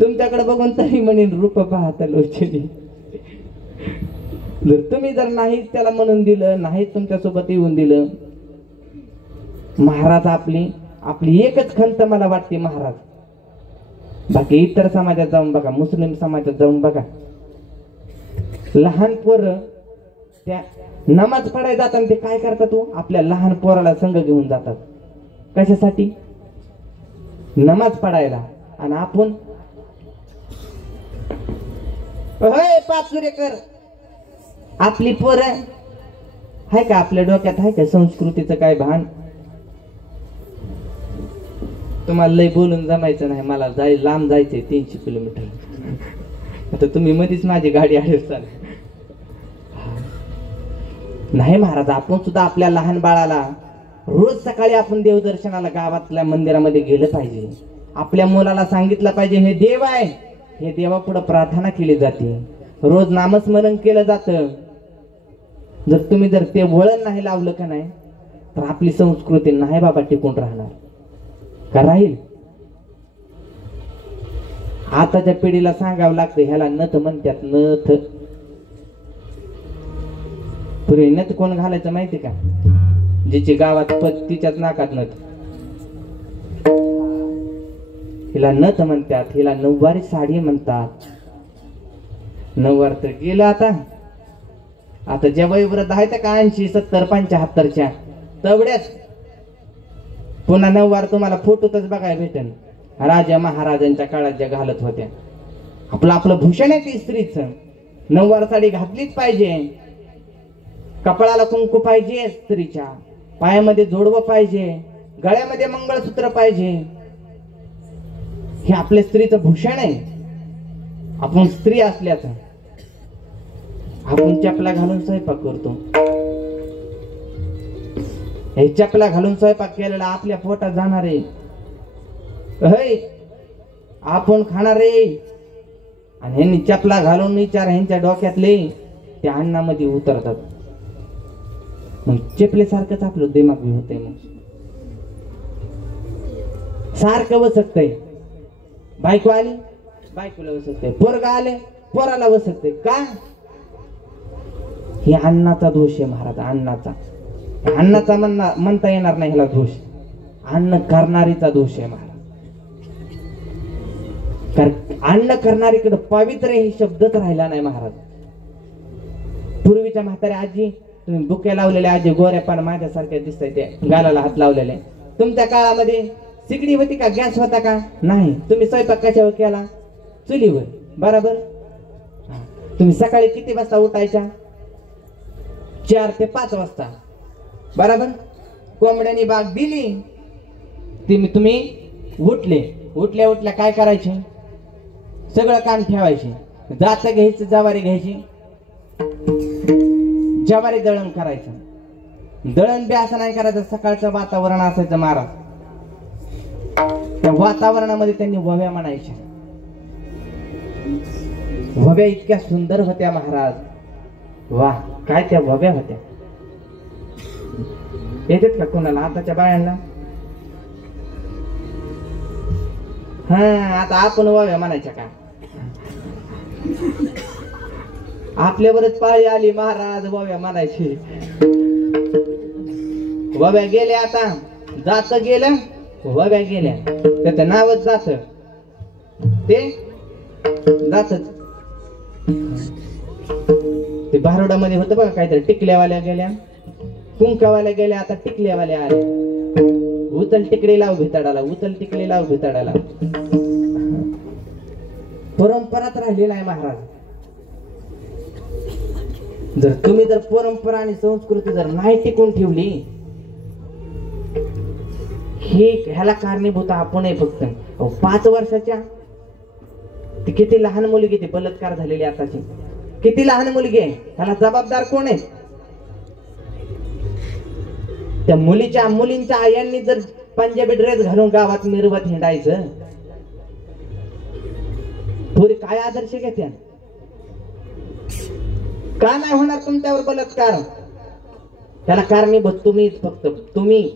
तुमच्याकडे बघून तरी म्हणेन रूप पाहता लोचनी. जर तुम्ही जर नाही त्याला म्हणून दिलं, नाही तुमच्यासोबत येऊन दिलं, महाराज आपली एकच खंत मला वाटते महाराज. बाकी इतर समाजात जाऊन बघा, मुस्लिम समाजात जाऊन बघा, लहान पोरं त्या नमाज पडायला जाताना ते काय करतात? आपल्या लहान पोराला संघ घेऊन जातात. कशासाठी? नमाज पडायला. आणि आपण 5 एकर आपली पोरं आहे का? आपल्या डोक्यात आहे का संस्कृतीचं काय भान? तुम्हाला लय बोलून जमायचं नाही. मला लांब जायचंय 300 किलोमीटर. आता तुम्ही मध्येच माझी गाडी अडवसाल. नाही महाराज, आपण सुद्धा आपल्या लहान बाळाला रोज सकाळी आपण देवदर्शनाला गावातल्या मंदिरामध्ये गेलं पाहिजे. आपल्या मुलाला सांगितलं पाहिजे हे देव आहे, हे देवापुढे प्रार्थना केली जाते, रोज नामस्मरण केलं जातं. जर ते वळण नाही लावलं का नाही तर आपली संस्कृती नाही बाबा टिकून राहणार का राहील. आताच्या पिढीला सांगावं लागतं ह्याला नथ म्हणतात, नथ. पूर्वी नथ कोण घालायचं माहिती का? जिची गावात पत तिच्याच नाकात नथ. हिला नथ म्हणतात, हिला नऊवारी साडी म्हणतात. नऊवार तर गेलं आता ज्या वयोवृद्ध आहेत का 80, 70, 75च्या तेवढ्याच पुन्हा नऊवार तुम्हाला फोटोतच बघायला भेटेल. राजा महाराजांच्या काळात ज्या घालत होत्या. आपलं भूषण आहे ते स्त्रीचं. नऊवार साडी घातलीच पाहिजे, कपाळाला कुंकू पाहिजे, स्त्रीच्या पायामध्ये जोडवं पाहिजे, गळ्यामध्ये मंगळसूत्र पाहिजे. हे आपल्या स्त्रीचं भूषण आहे. आपण स्त्री असल्याचं आपण चपला घालून स्वयंपाक करतो. हे चपला घालून स्वयंपाक केलेला आपल्या पोटात जाणार आहे, आपण खाणार आहे. आणि ह्यांनी चपला घालून विचार ह्यांच्या डोक्यातले त्या अन्नामध्ये उतरतात. मग चपलेसारखंच आपलं दिमाग बी होतंय. मग सारखं वसकतंय. बायको आली बायकोला वसकतंय, पोरगा आले पोराला वसकतंय. का? हे अन्नाचा दोष आहे महाराज. अन्नाचा म्हणता येणार नाही ह्याला दोष, अन्न करणारीचा दोष आहे महाराज. कारण अन्न करणारीकडे पवित्र हे शब्दच राहिला नाही महाराज. पूर्वीच्या म्हाताऱ्या आजी, तुम्ही बुके लावलेल्या आजी गोऱ्या पण माझ्यासारख्या दिसताय, ते गालाला हात लावलेले. तुमच्या काळामध्ये सिगडी होती का? गॅस होता का? नाही. तुम्ही स्वयंपाक कशावर केला? चुलीवर. बरोबर. तुम्ही सकाळी किती वाजता उठायच्या? 4 ते 5 वाजता. बरोबर. कोंबड्यानी बाग दिली, तुम्ही उठल्या काय करायचे? सगळं काम ठेवायचे. जात घ्यायचं, ज्वारी घ्यायची, ज्वारी दळण करायचं. दळण बी असं नाही करायचं, सकाळचं वातावरण असायचं महाराज. त्या वातावरणामध्ये त्यांनी वव्या म्हणायच्या. वव्या इतक्या सुंदर होत्या महाराज. वाह, काय त्या वव्या होत्या. येतात का कोणाला आताच्या बायांना? आता आपण वव्या म्हणायच्या का? आपल्यावरच पाळी आली महाराज वव्या म्हणायची. वव्या गेल्या, आता जात गेलं, वव्या गेल्या. त्याचं नावच जात, ते जातच. ते भारुडामध्ये होतं बघा काहीतरी, टिकल्यावाल्या गेल्या, कुंकावाल्या गेल्या, आता टिकल्यावाल्या आल्या. उचल टिकडी लाव भिताडाला, उचल टिकडी लाव भिताडाला. परंपराच राहिली नाही महाराज. जर तुम्ही परंपरा आणि संस्कृती जर नाही टिकून ठेवली, ह्याला कारणीभूत आपण आहे फक्त. 5 वर्षाच्या ती किती लहान मुलगी, ती बलात्कार झालेली आताची किती लहान मुलगी आहे, ह्याला जबाबदार कोण आहे? त्या मुलींच्या आयांनी जर पंजाबी ड्रेस घालून गावात मिरवत हिंडायचं, पुरी काय आदर्श घेत्या? का नाही होणार तुमच्यावर बलात्कार? त्याला कारणीभूत तुम्हीच, फक्त तुम्ही.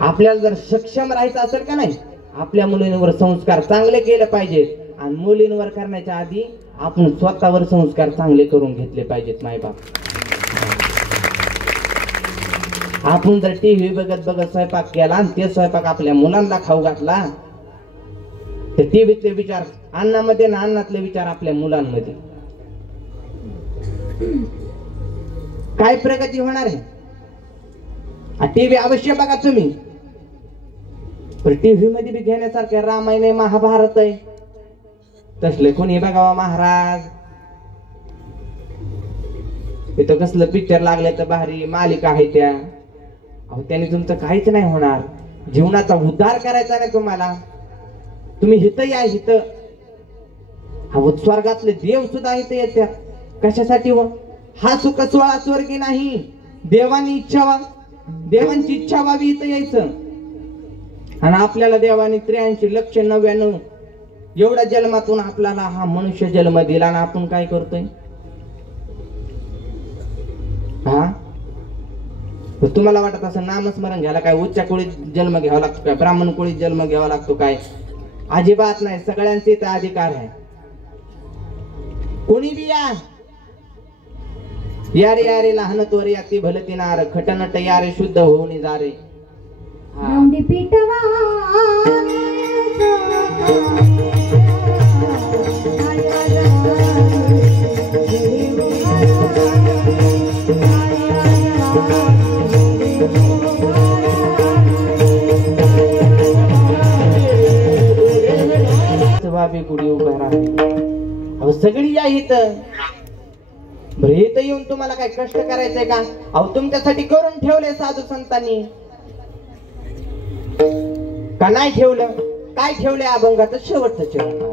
आपल्याला जर सक्षम राहायचं असेल का नाही, आपल्या मुलींवर संस्कार चांगले केले पाहिजेत. आणि मुलींवर करण्याच्या आधी आपण स्वतःवर संस्कार चांगले करून घेतले पाहिजेत. मायबाप, आपण जर टीव्ही बघत स्वयंपाक केला आणि ते स्वयंपाक आपल्या मुलांना खाऊ घातला, तर टीव्हीतले विचार अन्नामध्ये ना अन्नातले विचार आपल्या मुलांमध्ये, काय प्रगती होणार आहे? टीव्ही अवश्य बघा तुम्ही, पण टीव्ही मध्ये बी घेण्यासारखे रामायण आहे, महाभारत आहे, तसले कोणी बघावा महाराज. इथं कसलं पिक्चर लागलं तर भारी मालिका आहे त्या. अहो त्याने तुमचं काहीच नाही होणार. जीवनाचा उद्धार करायचा नाही तुम्हाला. तुम्ही हित या, हित. स्वर्गातले देव सुद्धा इथे येत्या. कशासाठी? हा सुख सोळा स्वर्गी नाही, देवानी इच्छा वा देवांची इच्छा व्हावी इथं यायचं. आणि आपल्याला देवाने 83,99,000 एवढ्या जन्मातून आपल्याला हा मनुष्य जन्म दिला ना आपण काय करतोय? हा तुम्हाला वाटत असं नामस्मरण घ्यायला काय उच्च कोळीत जन्म घ्यावा लागतो काय, ब्राह्मण कोळीत जन्म घ्यावा लागतो काय? अजिबात नाही. सगळ्यांचे इथं अधिकार आहे. कोणी बी या. यारे यारे लहान तोर याती भलती नार खटनट यारे शुद्ध होऊन जा रे. गौंडी पिटवा बाबी गुढी उभा राहा. अहो सगळी या इथं. बरं इथं येऊन तुम्हाला काय कष्ट करायचंय का? अहो तुमच्यासाठी करून ठेवले साधू संतांनी का नाही ठेवलं? काय ठेवलंय? अभंगाचं शेवटचं चरण.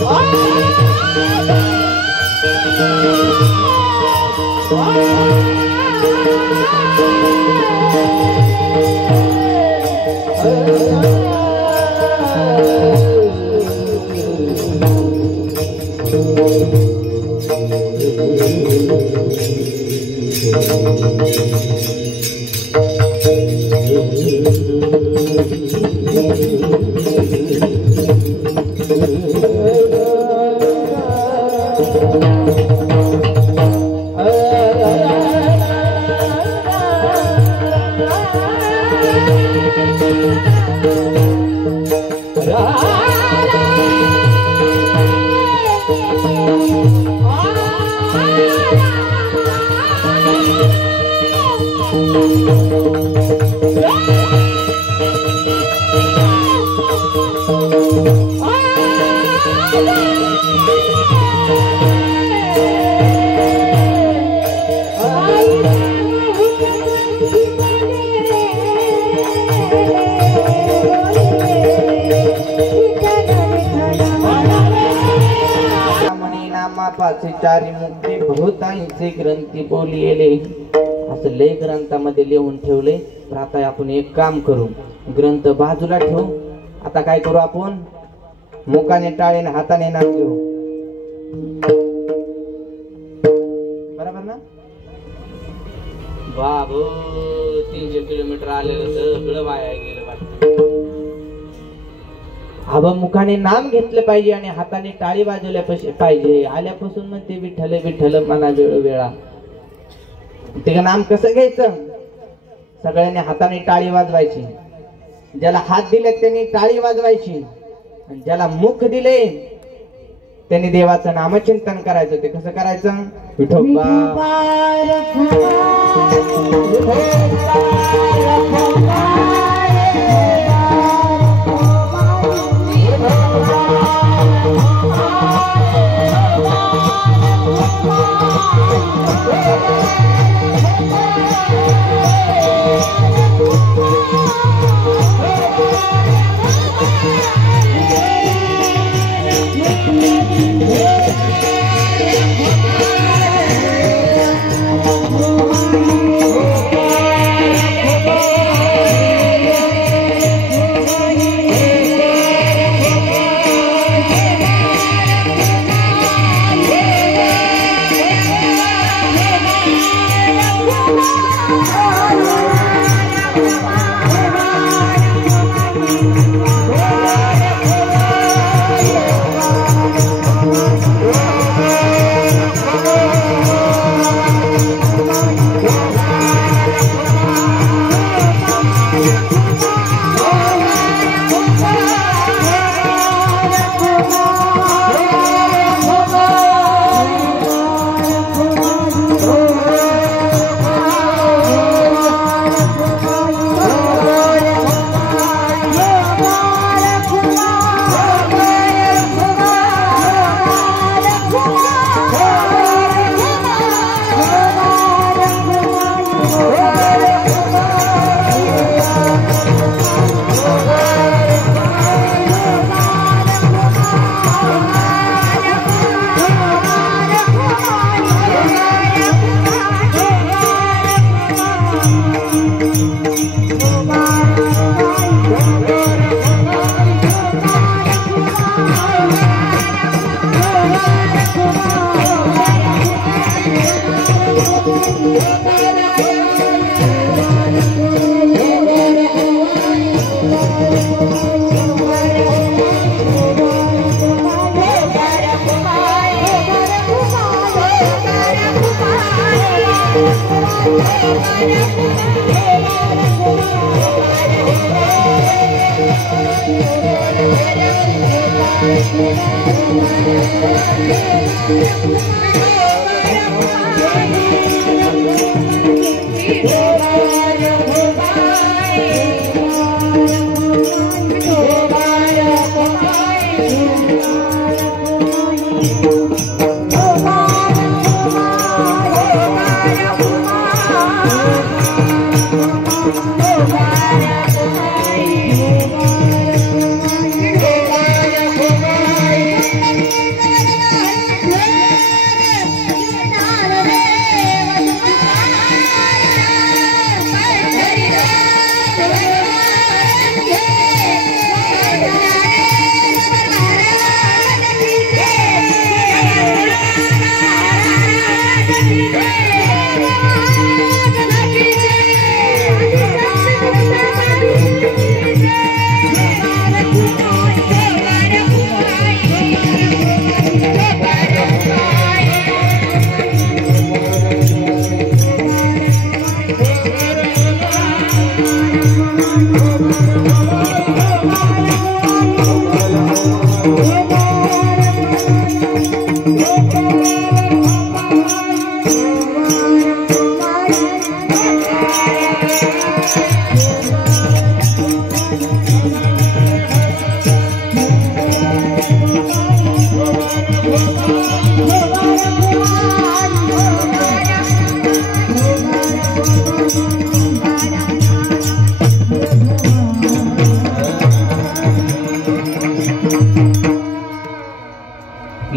Oh पाचे चारी मुक्ती बहुतांचे ग्रंथी बोलिले असं लय ग्रंथामध्ये लिहून ठेवले. तर आता आपण एक काम करू, ग्रंथ बाजूला ठेवू. आता काय करू आपण, मुखाने टाळीने हाताने नाम घेऊ. बरोबर ना बाबू? 300 किलोमीटर आलेलं सगळं वाया गेलं वाटतं. आबा मुखाने नाम घेतलं पाहिजे आणि हाताने टाळी वाजवल्या पाहिजे. आल्यापासून मग ते विठ्ठल विठ्ठल मना वेळोवेळा. ते नाम कसं घ्यायचं, सगळ्यांनी हाताने टाळी वाजवायची. ज्याला हात दिले त्यांनी टाळी वाजवायची आणि ज्याला मुख दिले त्यांनी देवाचं नामचिंतन करायचं. ते कसं करायचं, विठोबा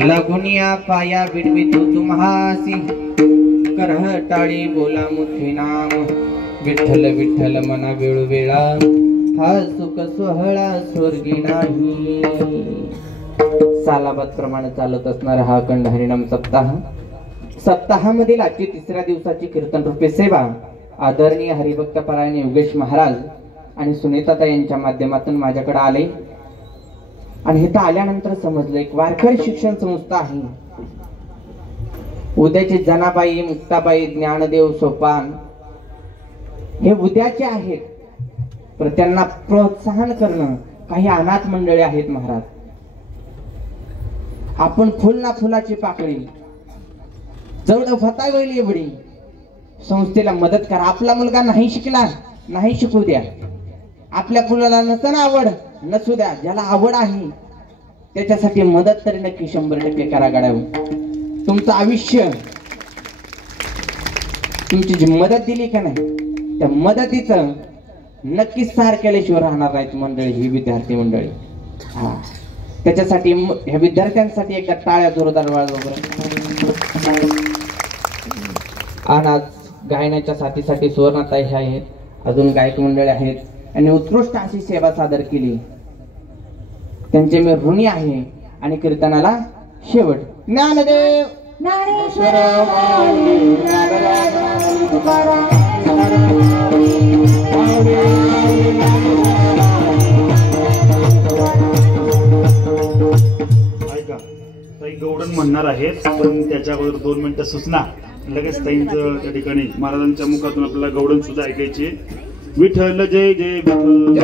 लगुनिया पाया विडवितो तुम्हासी करह टाळी बोला मुखे नाम विठ्ठल विठ्ठल मना वेळोवेळा हा सुख सोहळा स्वर्गी नाही. सालाबाद प्रमाणे चालत असणारा हा अखंड हरिनाम सप्ताहामधील आजची तिसऱ्या दिवसाची कीर्तन रूपे सेवा आदरणीय हरिभक्त परायण योगेश महाराज आणि सुनीताता यांच्या माध्यमातून माझ्याकडे आले. आणि इथं आल्यानंतर समजलं एक वारकरी शिक्षण संस्था आहे. उद्याचे जनाबाई, मुक्ताबाई, ज्ञानदेव, सोपान हे उद्याचे आहेत, पण त्यांना प्रोत्साहन करणं काही अनाथ मंडळी आहेत. महाराज, आपण फुल ना फुलाची पाकळी जवळ फता वेळी एवढी संस्थेला मदत करा. आपला मुलगा नाही शिकला, नाही शिकू द्या. आपल्या मुलाला नसताना आवड नसू द्या, ज्याला आवड आहे त्याच्यासाठी मदत तरी नक्की 100% करा. गाड्यावर तुमचं आयुष्य, तुमची जी मदत दिली का नाही त्या मदतीचं नक्कीच सार केल्याशिवाय राहणार नाहीत मंडळी, ही विद्यार्थी मंडळी. हा, त्याच्यासाठी ह्या विद्यार्थ्यांसाठी एकदा टाळ्या जोरदार वाजवा. आणि आज गायनाच्या साथीसाठी सुवर्णताई हे आहेत, अजून गायक मंडळी आहेत आणि उत्कृष्ट अशी सेवा सादर केली, त्यांचे मी ऋणी आहे. आणि कीर्तनाला शेवट ज्ञानदेव ज्ञानेश्वर माऊली नागराज तुकाराम ऐका, ताई गवडण म्हणणार आहेत, पण त्याच्या अगोदर 2 मिनिटं सूचना. लगेच ताईंचं त्या ठिकाणी महाराजांच्या मुखातून आपल्याला गवडण सुद्धा ऐकायची. विठ्ठल जय जय विठ्ठल.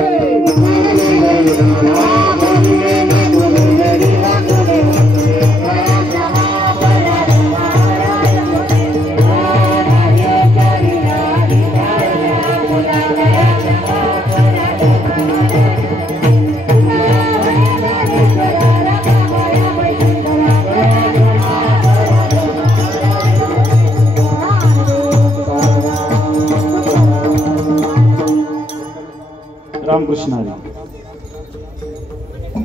रामकृष्ण हरी.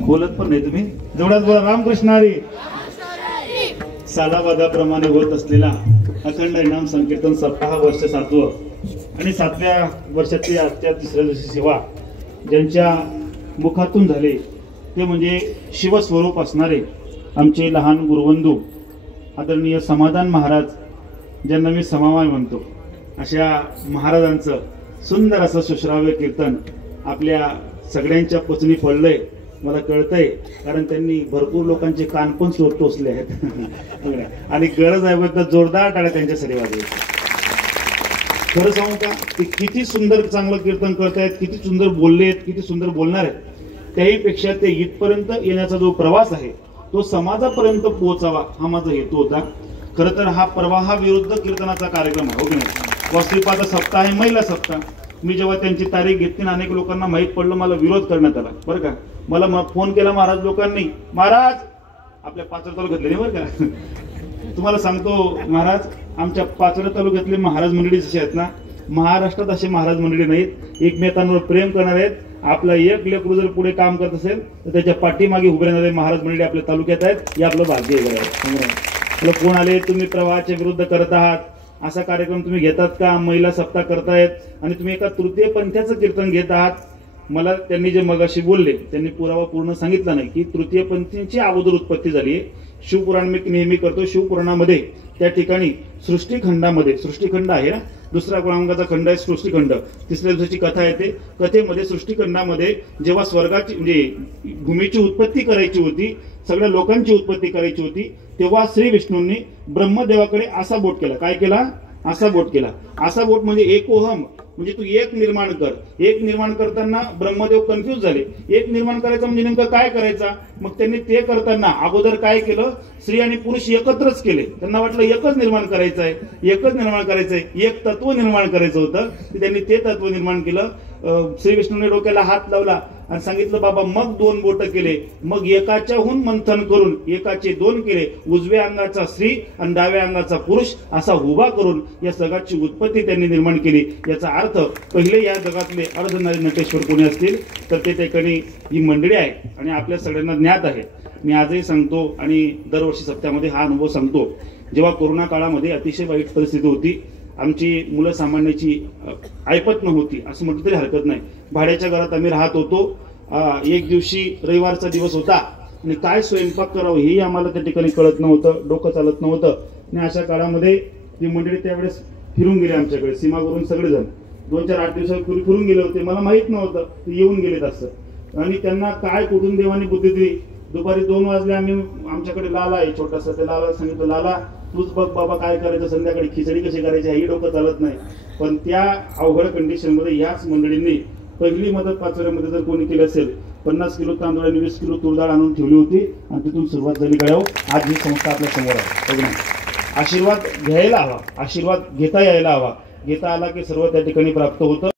बोलत पण नाही तुम्ही, जेवढ्यात बोला रामकृष्ण हरी. सालाबादाप्रमाणे होत असलेला अखंड नाम संकीर्तन सप्ताह वर्ष 7वं आणि 7व्या वर्षातली आजच्या तिसऱ्या दिवशी सेवा ज्यांच्या मुखातून झाले ते म्हणजे शिवस्वरूप असणारे आमचे लहान गुरुबंधू आदरणीय समाधान महाराज, ज्यांना मी समावाय म्हणतो, अशा महाराजांचं सुंदर असं सुश्राव्य कीर्तन आपल्या सगळ्यांच्या पचनी पडलंय, मला कळतंय. कारण त्यांनी भरपूर लोकांचे कान पण टोचले आहेत आणि गरज आहे बद्दल जोरदार टाळ्या त्यांच्यासाठी वाजवायची. खरं सांगू का, ते किती सुंदर चांगलं कीर्तन करतायत, किती सुंदर बोलले आहेत, किती सुंदर बोलणार आहेत. त्याहीपेक्षा ते इथपर्यंत येण्याचा जो प्रवास आहे तो समाजापर्यंत पोहोचावा हा माझा हेतू होता. खरं तर हा प्रवाहाविरुद्ध कीर्तनाचा कार्यक्रम आहे, हो की नाही. वस्त्रीपाद सप्ताह आहे, महिला सप्ताह. मी जेव्हा त्यांची तारीख घेतली, अनेक लोकांना माहीत पडलं, मला विरोध करण्यात आला बरं का. मला फोन केला महाराज लोकांनी, महाराज आपल्या पाचोरा तालुक्यातले नाही बरं का, तुम्हाला सांगतो महाराज, आमच्या पाचोरा तालुक्यातले महाराज मंडळी जसे आहेत ना, महाराष्ट्रात असे महाराज मंडळी नाहीत. एकमेकांवर प्रेम करणार आहेत. आपला एक लेकरू जर पुढे काम करत असेल तर त्याच्या पाठीमागे उभे राहणारे महाराज मंडळी आपल्या तालुक्यात आहेत. हे आपलं भाग्य आहे. फोन आले, तुम्ही प्रवाहाच्या विरुद्ध करत आहात, असा कार्यक्रम तुम्ही घेतात का, महिला सप्ताह करतायत आणि तुम्ही एका तृतीय पंथाचं कीर्तन घेत आहात. मला त्यांनी जे मगाशी बोलले त्यांनी पुरावा पूर्ण सांगितला नाही की तृतीय पंथींची अगोदर उत्पत्ती झाली आहे. शिवपुराण मी नेहमी करतो, शिवपुराणामध्ये त्या ठिकाणी सृष्टीखंडामध्ये, सृष्टीखंड आहे ना, दुसरा क्रमांकाचा खंड आहे सृष्टीखंड, तिसऱ्या दिवसाची कथा येते. कथेमध्ये सृष्टीखंडामध्ये जेव्हा स्वर्गाची म्हणजे भूमीची उत्पत्ती करायची होती, सगळ्या लोकांची उत्पत्ती करायची होती, तेव्हा श्री विष्णूंनी ब्रह्मदेवाकडे असा बोट केला. काय केला? असा बोट केला. असा बोट म्हणजे एकोहम, म्हणजे तू एक निर्माण कर. एक निर्माण करताना ब्रह्मदेव कन्फ्युज झाले. एक निर्माण करायचं म्हणजे नेमकं काय करायचा. मग त्यांनी ते करताना अगोदर काय केलं, स्त्री आणि पुरुष एकत्रच केले. त्यांना वाटलं एकच निर्माण करायचं आहे, एकच निर्माण करायचंय, एक तत्व निर्माण करायचं होतं. त्यांनी ते तत्व निर्माण केलं. श्री विष्णूने डोक्याला हात लावला आणि सांगितलं बाबा, मग 2 बोट केले, मग एकाच्याहून मंथन करून एकाचे 2 केले, उजव्या अंगाचा स्त्री आणि डाव्या अंगाचा पुरुष असा उभा करून या जगाची उत्पत्ती त्यांनी निर्माण केली. याचा अर्थ पहिले या जगातले अर्धनारी नटेश्वर कोणी असतील तर ते ठिकाणी ही मंडळी आहे आणि आपल्या सगळ्यांना ज्ञात आहे. मी आजही सांगतो आणि दरवर्षी सप्त्यामध्ये हा अनुभव सांगतो. जेव्हा कोरोना काळामध्ये अतिशय वाईट परिस्थिती होती, आमची मुलं सामान्याची ऐपत नव्हती असं म्हटलं तरी हरकत नाही. भाड्याच्या घरात आम्ही राहत होतो. एक दिवशी रविवारचा दिवस होता आणि काय स्वयंपाक करावं हेही आम्हाला त्या ठिकाणी कळत नव्हतं, डोकं चालत नव्हतं. आणि अशा काळामध्ये ती मंडळी त्यावेळेस फिरून गेले आमच्याकडे, सीमावरून सगळेजण 2-4-8 दिवसापूर्वी फिरून गेले होते. मला माहित नव्हतं ते येऊन गेलेत असं. आणि त्यांना काय कुठून देवाने बुद्धी दिली. दुपारी 2 वाजले आम्ही, आमच्याकडे लाला आहे छोटासा, त्या लाला सांगितलं, लाला तूच बघ बाबा काय करायचं, संध्याकाळी खिचडी कशी करायची हेही डोकं चालत नाही. पण त्या अवघड कंडिशनमध्ये याच मंडळींनी पहिली मदत पाचोऱ्यामध्ये जर कोणी केली असेल, 50 किलो तांदूळ आणि 20 किलो तूर डाळ आणून ठेवली होती आणि तिथून सुरुवात झाली गळ्यावर. आज ही संस्था आपल्या समोर आहे. आशीर्वाद घ्यायला हवा, आशीर्वाद घेता यायला हवा. घेता आला की सर्व त्या ठिकाणी प्राप्त होतं.